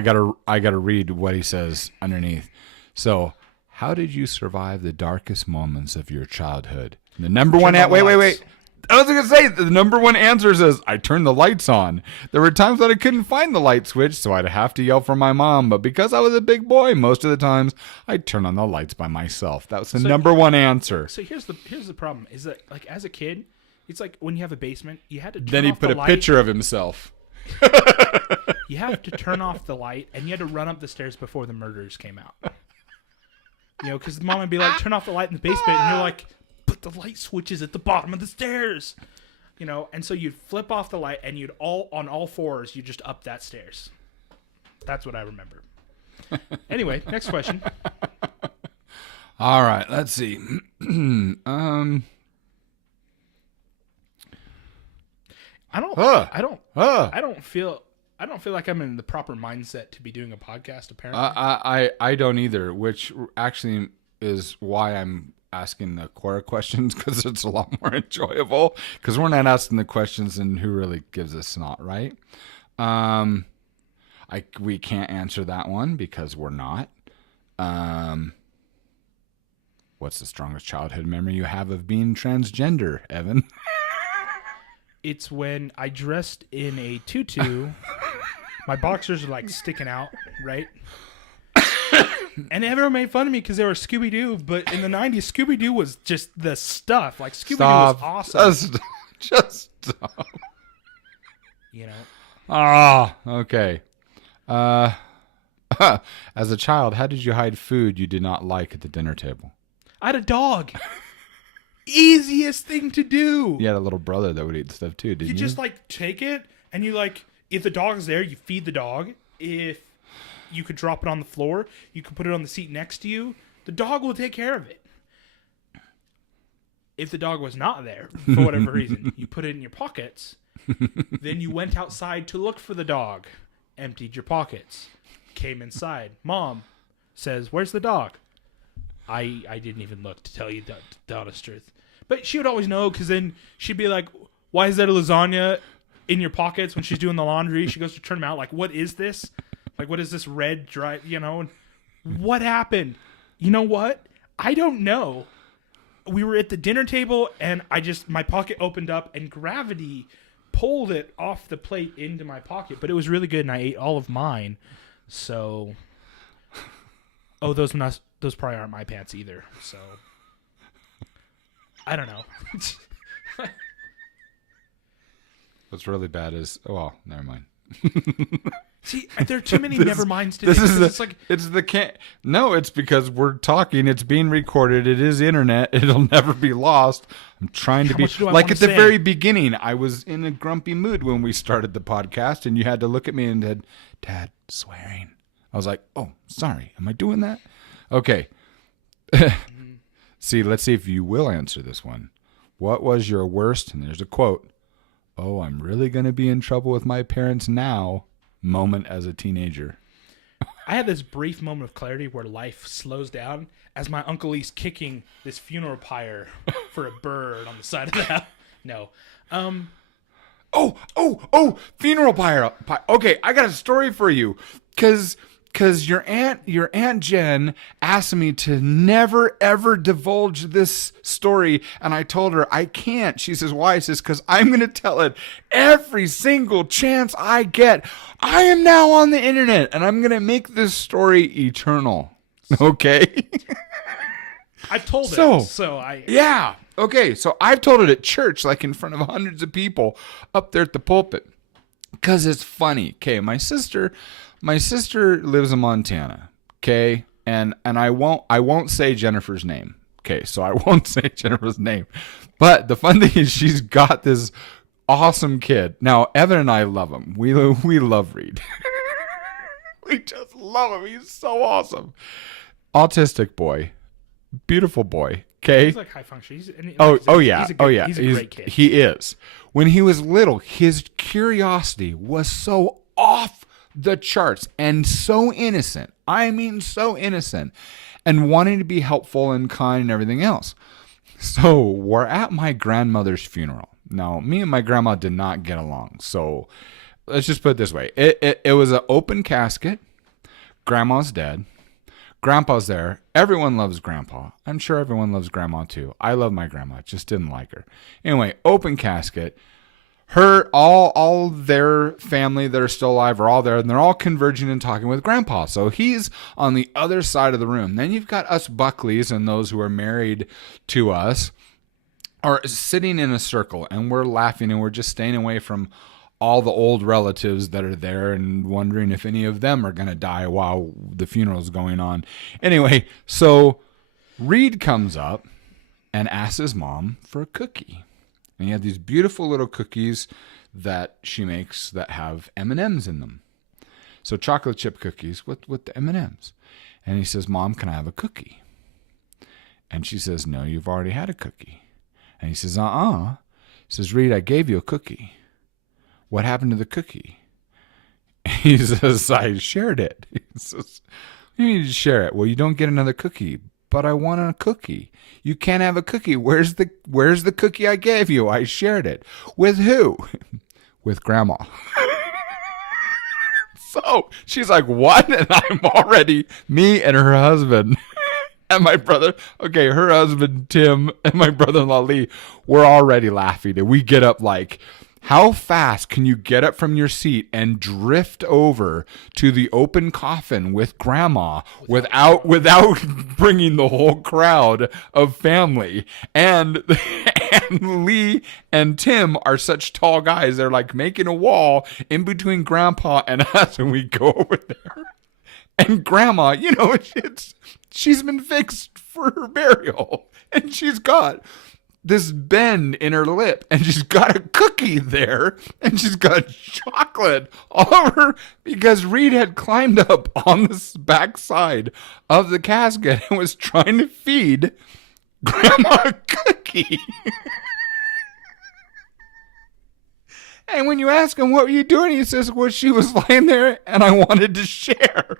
gotta read what he says underneath. So, how did you survive the darkest moments of your childhood? The number one. Wait. I was going to say, the number one answer says, I turned the lights on. There were times that I couldn't find the light switch, so I'd have to yell for my mom. But because I was a big boy, most of the times, I'd turn on the lights by myself. That was the number one answer. So here's the problem, is that, like, as a kid, it's like when you have a basement, you had to turn Then he off put the a light. picture of himself. You have to turn off the light, and you had to run up the stairs before the murderers came out. Because mom would be like, turn off the light in the basement, and you're like, but the light switch is at the bottom of the stairs. And so you'd flip off the light and you'd on all fours, you just up that stairs. That's what I remember. Anyway, next question. All right, let's see. I don't feel like I'm in the proper mindset to be doing a podcast, apparently. I don't either, which actually is why I'm asking the Quora questions, because it's a lot more enjoyable, because we're not asking the questions and who really gives a snot, right? We can't answer that one because we're not. What's the strongest childhood memory you have of being transgender, Evan? It's when I dressed in a tutu. My boxers are like sticking out, right? And everyone made fun of me because they were Scooby-Doo, but in the 90s, Scooby-Doo was just the stuff. Like, Scooby-Doo was awesome. Just stop. Okay. As a child, how did you hide food you did not like at the dinner table? I had a dog. Easiest thing to do. You had a little brother that would eat stuff too, didn't you? You just, like, take it, and you, like, if the dog's there, you feed the dog. If you could drop it on the floor, you could put it on the seat next to you. The dog will take care of it. If the dog was not there, for whatever reason, you put it in your pockets. Then you went outside to look for the dog. Emptied your pockets. Came inside. Mom says, "Where's the dog?" I didn't even look, to tell you the honest truth. But she would always know, because then she'd be like, "Why is there lasagna in your pockets?" When she's doing the laundry, she goes to turn them out. Like, what is this? Like, what is this red, dry, what happened? You know what? I don't know. We were at the dinner table, and my pocket opened up, and gravity pulled it off the plate into my pocket. But it was really good, and I ate all of mine. So, those probably aren't my pants either. So, I don't know. What's really bad is, never mind. See, there are too many never minds today. It's because we're talking. It's being recorded. It is internet. It'll never be lost. I'm trying to be like at the very beginning. I was in a grumpy mood when we started the podcast, and you had to look at me and said, "Dad, swearing." I was like, "Oh, sorry. Am I doing that?" Okay. See, let's see if you will answer this one. What was your worst, and there's a quote, "Oh, I'm really going to be in trouble with my parents now," moment as a teenager? I had this brief moment of clarity where life slows down as my Uncle Lee's kicking this funeral pyre for a bird on the side of the house. No. Funeral pyre. Okay, I got a story for you. Cause your aunt Jen asked me to never ever divulge this story, and I told her I can't. She says, "Why?" I says, "Cause I'm gonna tell it every single chance I get. I am now on the internet, and I'm gonna make this story eternal." Okay. I've told So- it, so I... Yeah. Okay. So I've told it at church, like in front of hundreds of people up there at the pulpit, because it's funny. Okay. My sister lives in Montana. Okay. And I won't say Jennifer's name. Okay. So I won't say Jennifer's name, but the fun thing is she's got this awesome kid. Now, Evan and I love him. We love Reed. We just love him. He's so awesome. Autistic boy. Beautiful boy. Okay. He's like high function. He's Yeah. He's a great kid. He is. When he was little, his curiosity was so off the charts and so innocent. I mean, so innocent, and wanting to be helpful and kind and everything else. So we're at my grandmother's funeral. Now, me and my grandma did not get along. So let's just put it this way. It was an open casket. Grandma's dead. Grandpa's there. Everyone loves Grandpa. I'm sure everyone loves Grandma too. I love my grandma. Just didn't like her. Anyway, open casket. All their family that are still alive are all there, and they're all converging and talking with Grandpa. So he's on the other side of the room. Then you've got us Buckleys and those who are married to us are sitting in a circle, and we're laughing, and we're just staying away from all the old relatives that are there and wondering if any of them are going to die while the funeral is going on. Anyway, so Reed comes up and asks his mom for a cookie. And he had these beautiful little cookies that she makes that have M&Ms in them. So chocolate chip cookies with the M&Ms. And he says, "Mom, can I have a cookie?" And she says, "No, you've already had a cookie." And he says, He says, "Reed, I gave you a cookie. What happened to the cookie?" He says, "I shared it." He says, "You need to share it." "Well, you don't get another cookie." "But I want a cookie." "You can't have a cookie. Where's the cookie I gave you? I shared it." "With who?" "With Grandma." So she's like, "What?" And I'm already, me and her husband and my brother, okay, her husband, Tim, and my brother-in-law, Lee, we're already laughing. And we get up like, how fast can you get up from your seat and drift over to the open coffin with Grandma without bringing the whole crowd of family? And Lee and Tim are such tall guys. They're like making a wall in between Grandpa and us, and we go over there. And Grandma, she's been fixed for her burial, and she's got this bend in her lip, and she's got a cookie there, and she's got chocolate all over because Reed had climbed up on the back side of the casket and was trying to feed Grandma a cookie. And when you ask him, "What were you doing?" he says, "Well, she was lying there and I wanted to share."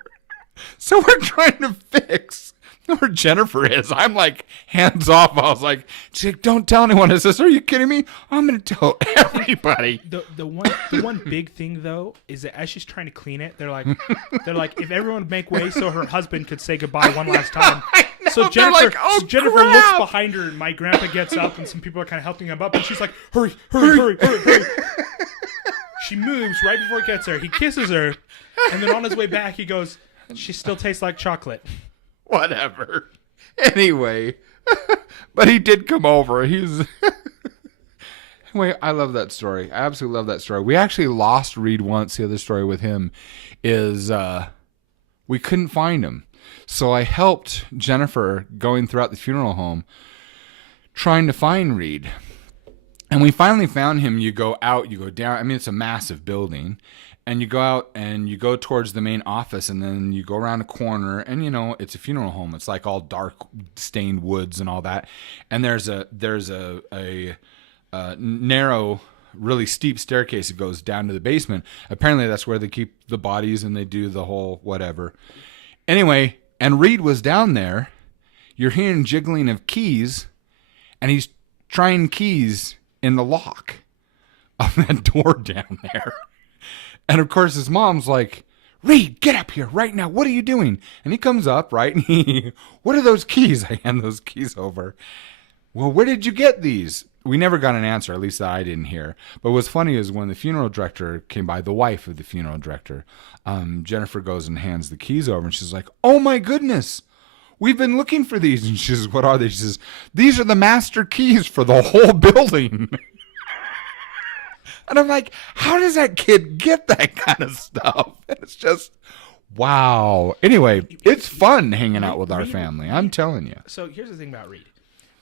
So we're trying to fix where Jennifer is. I'm like hands off. I was like, "Don't tell anyone." I says, "Are you kidding me? I'm going to tell everybody." The one big thing though is that as she's trying to clean it, they're like, if everyone would make way so her husband could say goodbye one last time. So Jennifer, like, "Oh, Jennifer crap." looks behind her, and my grandpa gets up, and some people are kind of helping him up, and she's like, hurry. She moves right before he gets there. He kisses her, and then on his way back, he goes, "She still tastes like chocolate." Whatever. Anyway, but he did come over. He's anyway. I love that story. I absolutely love that story. We actually lost Reed once. The other story with him is we couldn't find him. So I helped Jennifer going throughout the funeral home trying to find Reed. And we finally found him. You go out, you go down. I mean, it's a massive building. And you go out and you go towards the main office, and then you go around a corner, and it's a funeral home. It's like all dark, stained woods and all that. And there's a narrow, really steep staircase that goes down to the basement. Apparently, that's where they keep the bodies and they do the whole whatever. Anyway, and Reed was down there. You're hearing jiggling of keys, and he's trying keys in the lock of that door down there. And of course, his mom's like, Reed, get up here right now. What are you doing? And he comes up, right? And what are those keys? I hand those keys over. Well, where did you get these? We never got an answer, at least that I didn't hear. But what's funny is when the funeral director came by, the wife of the funeral director, Jennifer goes and hands the keys over, and she's like, oh my goodness, we've been looking for these. And she says, what are they? She says, these are the master keys for the whole building. And I'm like, how does that kid get that kind of stuff? It's just, wow. Anyway, it's fun hanging out with our family. I'm telling you. So here's the thing about Reed.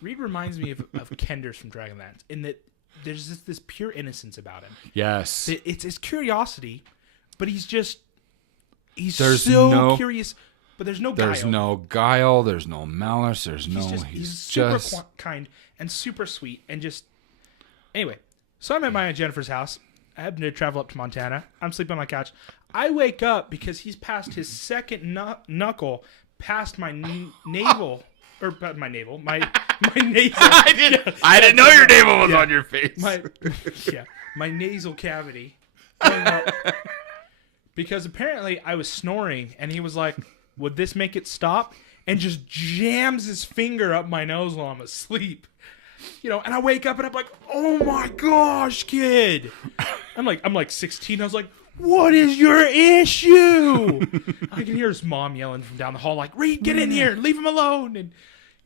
Reed reminds me of Kenders from Dragonlance in that there's this pure innocence about him. Yes. It's his curiosity, but he's There's so curious, but there's no guile. There's no guile. There's no malice. He's super kind and super sweet and just... Anyway, so I'm at my Aunt Jennifer's house. I happen to travel up to Montana. I'm sleeping on my couch. I wake up because he's passed his second knuckle past my navel... Or my navel, my nasal. I didn't know your navel was on your face. My nasal cavity. Because apparently I was snoring, and he was like, "Would this make it stop?" And just jams his finger up my nose while I'm asleep. And I wake up and I'm like, "Oh my gosh, kid!" I'm like 16. I was like, what is your issue? I can hear his mom yelling from down the hall, like, Reed, get in here, leave him alone. And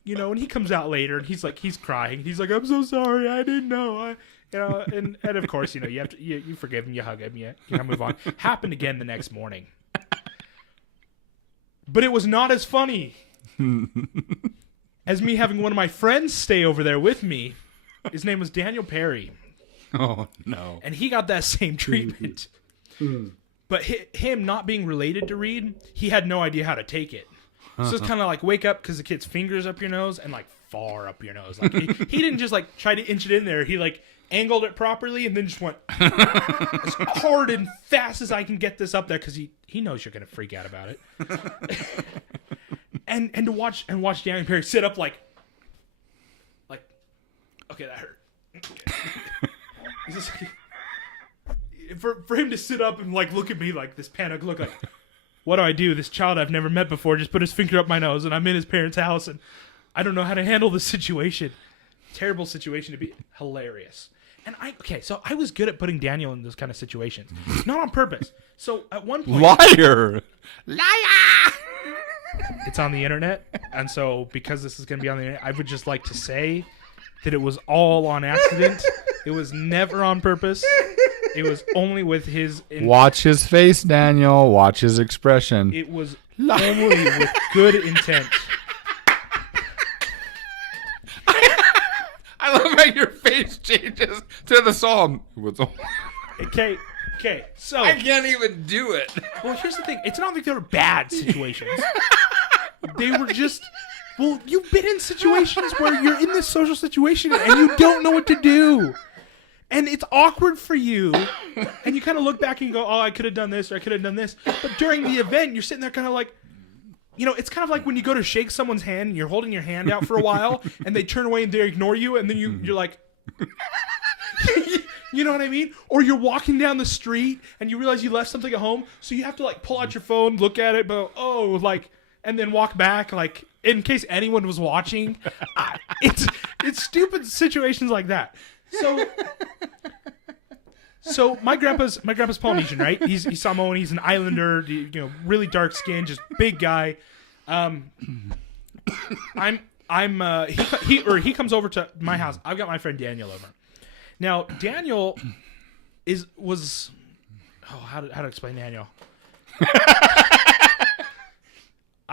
and he comes out later and he's crying. He's like, I'm so sorry, I didn't know. And of course, you have to you forgive him, you hug him, you move on. Happened again the next morning. But it was not as funny as me having one of my friends stay over there with me. His name was Daniel Perry. Oh no. And he got that same treatment. But him not being related to Reed, he had no idea how to take it. So it's kind of like wake up because the kid's fingers up your nose and like far up your nose. Like he didn't just like try to inch it in there. He like angled it properly and then just went as hard and fast as I can get this up there because he knows you're gonna freak out about it. and to watch Daniel Perry sit up like okay, that hurt. It's just like, for him to sit up and like look at me like this panic look, like, what do I do? This child I've never met before just put his finger up my nose, and I'm in his parents' house, and I don't know how to handle this situation. Terrible situation to be. Hilarious. And so I was good at putting Daniel in those kind of situations, not on purpose. So at one point, liar. It's on the internet, and so because this is going to be on the internet, I would just like to say that it was all on accident. It was never on purpose. It was only with his... Watch his face, Daniel. Watch his expression. It was only with good intent. I love how your face changes to the song. Okay, so... I can't even do it. Well, here's the thing. It's not like they were bad situations. They were just... Well, you've been in situations where you're in this social situation and you don't know what to do. And it's awkward for you. And you kind of look back and you go, oh, I could have done this or I could have done this. But during the event, you're sitting there kind of like, it's kind of like when you go to shake someone's hand and you're holding your hand out for a while and they turn away and they ignore you. And then you're like, you know what I mean? Or you're walking down the street and you realize you left something at home. So you have to like pull out your phone, look at it, but and then walk back like in case anyone was watching. It's stupid situations like that. So my grandpa's Polynesian, right? He's Samoan. He's an islander. Really dark skin, just big guy. He comes over to my house. I've got my friend Daniel over. Now Daniel how to explain Daniel?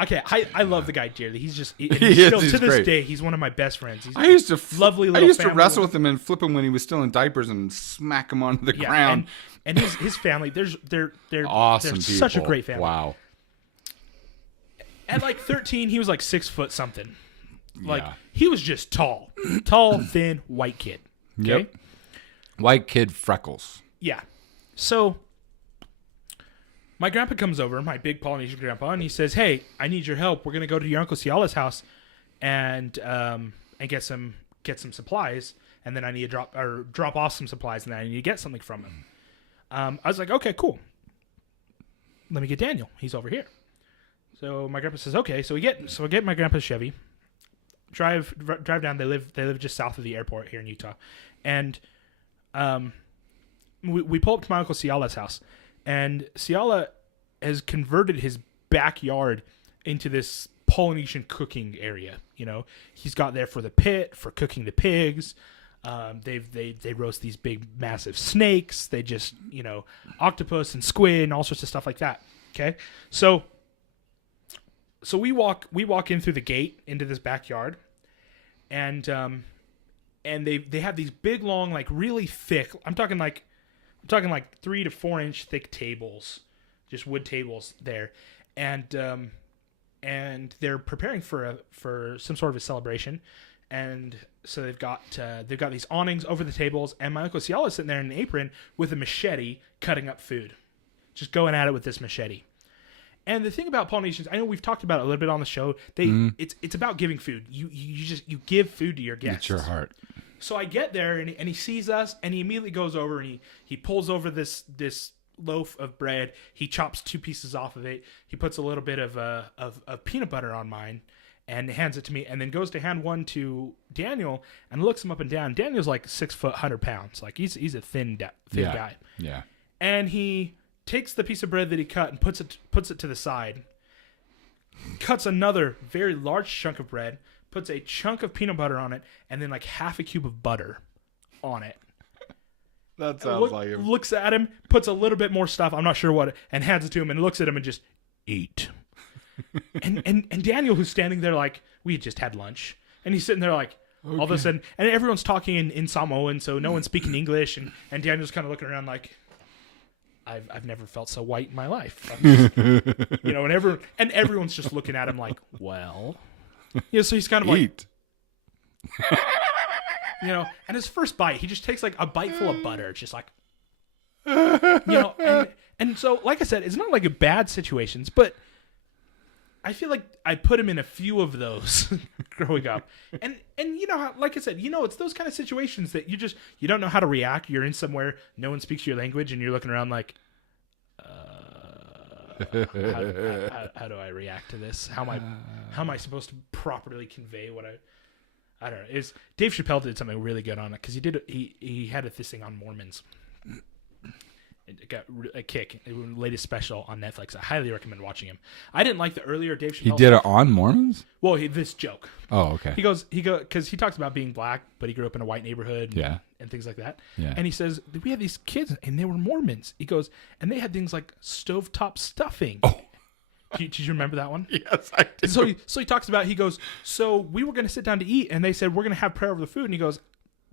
Okay, I love the guy dearly. He's just He is, still he's to this great. day he's one of my best friends. He's I used to lovely I little used to family wrestle with with him and flip him when he was still in diapers and smack him onto the ground. and his family. They're Awesome they're people. such a great family. Wow. At like 13, he was like 6 foot something. Like Yeah. he was just tall, thin, white kid. Okay? Yep. White kid freckles. Yeah. So my grandpa comes over, my big Polynesian grandpa, and he says, "Hey, I need your help. We're gonna go to your Uncle Ciala's house and get some supplies, and then I need to drop off some supplies, and then I need to get something from him." I was like, "Okay, cool. Let me get Daniel. He's over here." So my grandpa says, "Okay." So I get my grandpa's Chevy, drive down. They live just south of the airport here in Utah, and we pull up to my Uncle Ciala's house. And Ciala has converted his backyard into this Polynesian cooking area. You know, he's got there for the pit, for cooking the pigs. They roast these big, massive snakes. They just, octopus and squid and all sorts of stuff like that. Okay, so we walk in through the gate into this backyard, and they have these big, long, like really thick. I'm talking like 3 to 4 inch thick tables, just wood tables there, and they're preparing for some sort of a celebration, and so they've got these awnings over the tables, and my Uncle Ciala is sitting there in an apron with a machete cutting up food, just going at it with this machete. And the thing about Polynesians, I know we've talked about it a little bit on the show. It's about giving food. You give food to your guests. It's your heart. So I get there, and he sees us, and he immediately goes over, and he pulls over this loaf of bread. He chops 2 pieces off of it. He puts a little bit of peanut butter on mine and hands it to me, and then goes to hand one to Daniel and looks him up and down. Daniel's like 6 foot, 100 pounds. Like he's a thin guy. Yeah. And he takes the piece of bread that he cut and puts it to the side, cuts another very large chunk of bread, puts a chunk of peanut butter on it, and then like half a cube of butter on it. That sounds like him. Looks at him, puts a little bit more stuff, I'm not sure what, and hands it to him and looks at him and just, eat. and Daniel, who's standing there like, we had just had lunch, and he's sitting there like, okay. All of a sudden, and everyone's talking in Samoan, so no one's speaking English, and Daniel's kind of looking around like, I've never felt so white in my life. Just, and everyone's just looking at him like, well, so he's kind of eat. Like, and his first bite, he just takes like a bite full of butter, just like, and so, like I said, it's not like a bad situations, but I feel like I put him in a few of those growing up, and how, like I said, it's those kind of situations that you don't know how to react. You're in somewhere, no one speaks your language, and you're looking around like, how do I react to this? How am I supposed to properly convey what I don't know. Is Dave Chappelle did something really good on it, because he had this thing on Mormons. It got a kick. It was the latest special on Netflix. I highly recommend watching him. I didn't like the earlier Dave Chappelle. He did it on Mormons? Well, this joke. Oh, okay. He goes because he talks about being black, but he grew up in a white neighborhood. Yeah. And things like that. Yeah. And he says, we had these kids, and they were Mormons. He goes, and they had things like stovetop stuffing. Oh. Did you remember that one? Yes, I did. So he talks about, he goes, so we were going to sit down to eat, and they said, we're going to have prayer over the food. And he goes,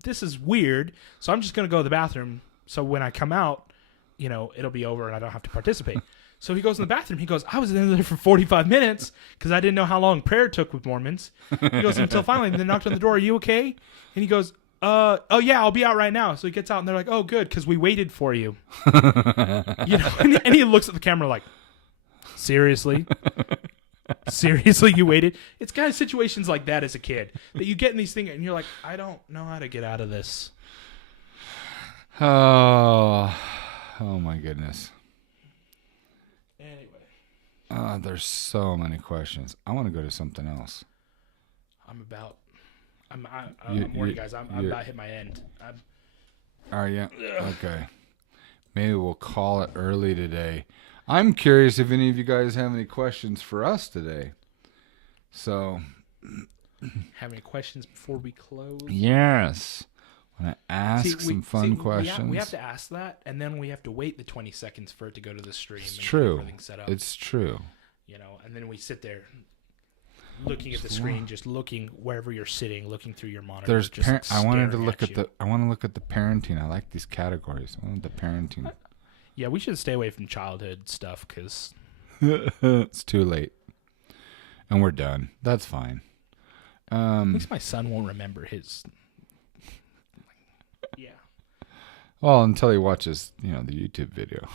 this is weird, so I'm just going to go to the bathroom. So when I come out, it'll be over and I don't have to participate. So he goes in the bathroom. He goes, I was in there for 45 minutes because I didn't know how long prayer took with Mormons. He goes, until finally they knocked on the door. Are you okay? And he goes, oh yeah, I'll be out right now. So he gets out and they're like, oh good, because we waited for you. And he looks at the camera like, seriously? Seriously, you waited? It's kind of situations like that as a kid that you get in these things and you're like, I don't know how to get out of this. Oh my goodness. Anyway. There's so many questions. I want to go to something else. I'm warning guys. I'm about to hit my end. Are you? Okay. Maybe we'll call it early today. I'm curious if any of you guys have any questions for us today. So. Have any questions before we close? Yes. Want to ask some fun questions? We have to ask that, and then we have to wait the 20 seconds for it to go to the stream. It's and true. get everything set up. It's true. and then we sit there looking at the screen, just looking wherever you're sitting, looking through your monitor. There's just I wanted to look staring at the. I want to look at the parenting. I like these categories. I want the parenting. Yeah, we should stay away from childhood stuff because it's too late, and we're done. That's fine. at least my son won't remember his. Yeah. Well, until he watches, the YouTube video.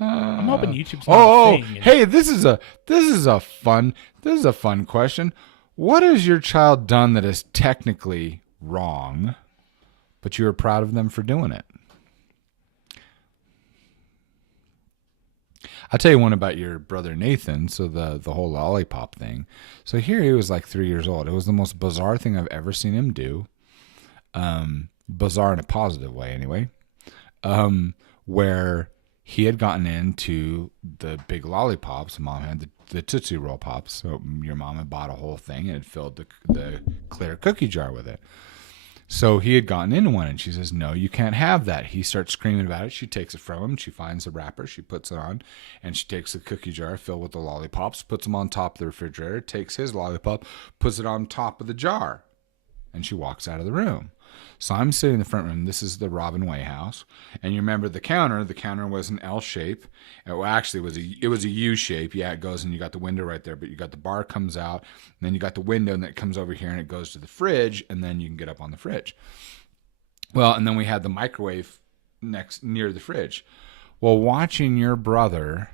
I'm hoping YouTube's not a thing. Hey, this is a fun question. What has your child done that is technically wrong, but you are proud of them for doing it? I'll tell you one about your brother Nathan. So the whole lollipop thing. So here he was like 3 years old. It was the most bizarre thing I've ever seen him do. Bizarre in a positive way, anyway. Where he had gotten into the big lollipops. Mom had the Tootsie Roll Pops. So your mom had bought a whole thing and had filled the clear cookie jar with it. So he had gotten into one, and she says, no, you can't have that. He starts screaming about it. She takes it from him. She finds the wrapper. She puts it on, and she takes the cookie jar filled with the lollipops, puts them on top of the refrigerator, takes his lollipop, puts it on top of the jar, and she walks out of the room. So I'm sitting in the front room. This is the Robin Way house. And you remember the counter. The counter was an L shape. It was a U shape. Yeah, it goes, and you got the window right there. But you got the bar comes out, and then you got the window, and it comes over here, and it goes to the fridge, and then you can get up on the fridge. Well, and then we had the microwave near the fridge. Well, watching your brother,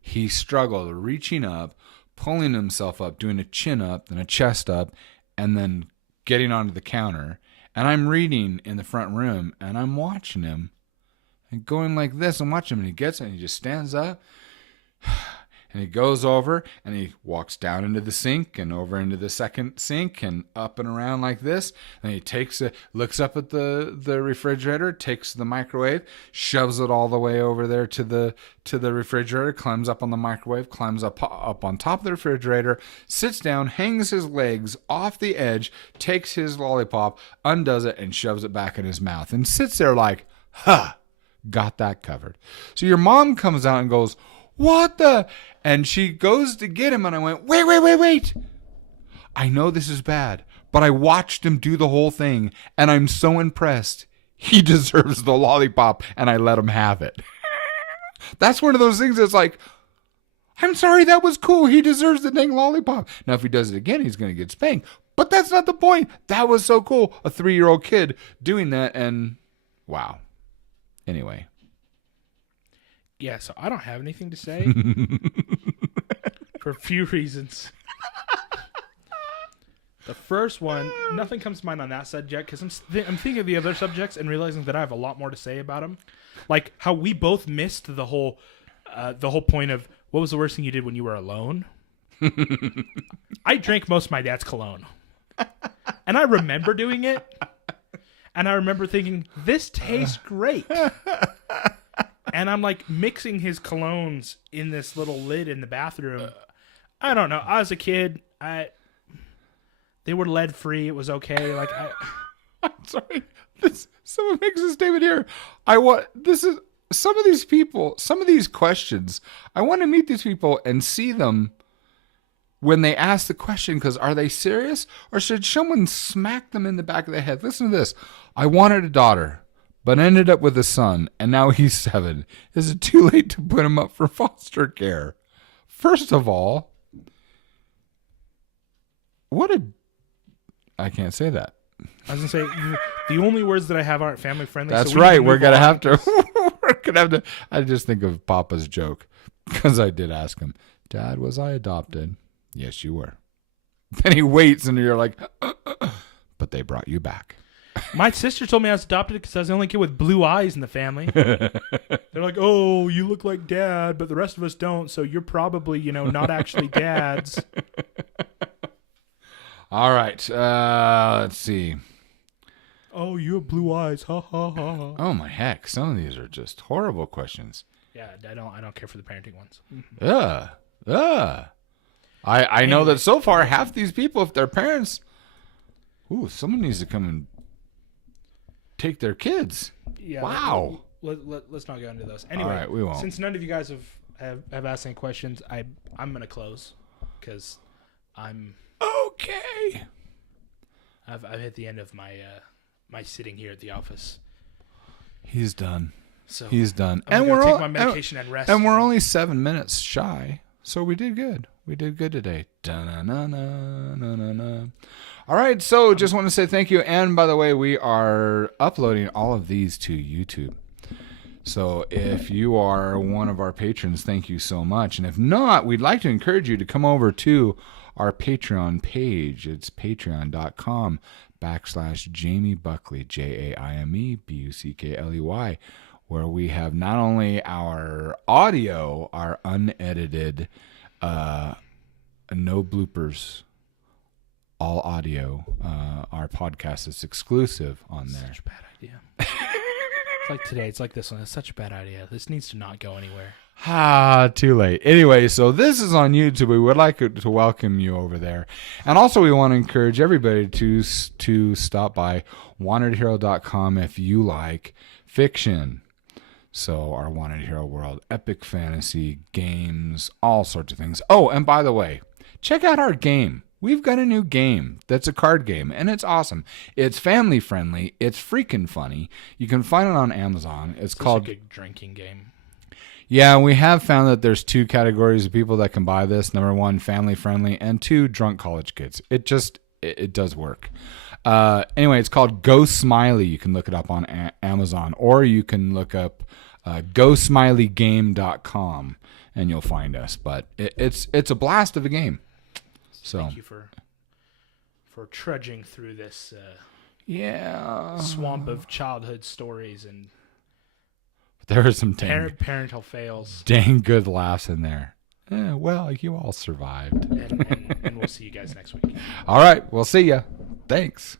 he struggled reaching up, pulling himself up, doing a chin up, then a chest up, and then getting onto the counter. And I'm reading in the front room, and I'm watching him and going like this and watching him. And he gets it, and he just stands up, and he goes over, and he walks down into the sink and over into the second sink and up and around like this. And he looks up at the refrigerator, takes the microwave, shoves it all the way over there to the refrigerator, climbs up on the microwave, climbs up on top of the refrigerator, sits down, hangs his legs off the edge, takes his lollipop, undoes it, and shoves it back in his mouth, and sits there like, got that covered. So your mom comes out and goes, what the? And she goes to get him, and I went, wait. I know this is bad, but I watched him do the whole thing, and I'm so impressed. He deserves the lollipop, and I let him have it. That's one of those things that's like, I'm sorry, that was cool. He deserves the dang lollipop. Now, if he does it again, he's going to get spanked. But that's not the point. That was so cool. A 3-year-old kid doing that, and wow. Anyway. Yeah, so I don't have anything to say for a few reasons. The first one, nothing comes to mind on that subject because I'm thinking of the other subjects and realizing that I have a lot more to say about them. Like how we both missed the whole point of what was the worst thing you did when you were alone? I drank most of my dad's cologne. And I remember doing it. And I remember thinking, this tastes great. And I'm like mixing his colognes in this little lid in the bathroom. I don't know. I was a kid. They were lead free. It was okay. Like I'm sorry. Someone makes a statement here. Some of these people, some of these questions. I want to meet these people and see them when they ask the question, because are they serious or should someone smack them in the back of the head? Listen to this. I wanted a daughter, but ended up with a son, and now he's 7. Is it too late to put him up for foster care? First of all, I can't say that. I was going to say, the only words that I have aren't family friendly. That's so right. We're going to have to. I just think of Papa's joke, because I did ask him, Dad, was I adopted? Yes, you were. Then he waits, and you're like, but they brought you back. My sister told me I was adopted because I was the only kid with blue eyes in the family. They're like, oh, you look like Dad, but the rest of us don't, so you're probably, not actually Dad's. All right. Let's see. Oh, you have blue eyes. Ha, ha, ha, ha. Oh, my heck. Some of these are just horrible questions. Yeah, I don't care for the parenting ones. I know that so far, half these people, if they're parents, someone needs to come and take their kids. Yeah, wow. let's not go into those. Anyway, All right, we won't. Since none of you guys have asked any questions, I'm gonna close because I'm okay. I've hit the end of my my sitting here at the office. He's done. So He's done. I'm gonna take my medication and rest. And we're only 7 minutes shy, so we did good. We did good today. Da-na-na-na-na-na-na. All right, so just want to say thank you. And by the way, we are uploading all of these to YouTube. So if you are one of our patrons, thank you so much. And if not, we'd like to encourage you to come over to our Patreon page. It's patreon.com/Jaime Buckley, Jaime Buckley, where we have not only our audio, our unedited, no bloopers, all audio. Our podcast is exclusive on there. Such a bad idea. It's like today. It's like this one. It's such a bad idea. This needs to not go anywhere. Too late. Anyway, so this is on YouTube. We would like to welcome you over there. And also we want to encourage everybody to stop by wantedhero.com if you like fiction. So our Wanted Hero world, epic fantasy, games, all sorts of things. Oh, and by the way, check out our game. We've got a new game that's a card game, and it's awesome. It's family friendly. It's freaking funny. You can find it on Amazon. It's called a good drinking game. Yeah, we have found that there's 2 categories of people that can buy this. Number 1, family friendly, and 2, drunk college kids. It does work. Anyway, it's called Go Smiley. You can look it up on Amazon, or you can look up GoSmileyGame.com, and you'll find us. But it's a blast of a game. So thank you for trudging through this yeah swamp of childhood stories, and there are some parental fails. Dang good laughs in there. Well, you all survived. And we'll see you guys next week. All right, we'll see ya. Thanks.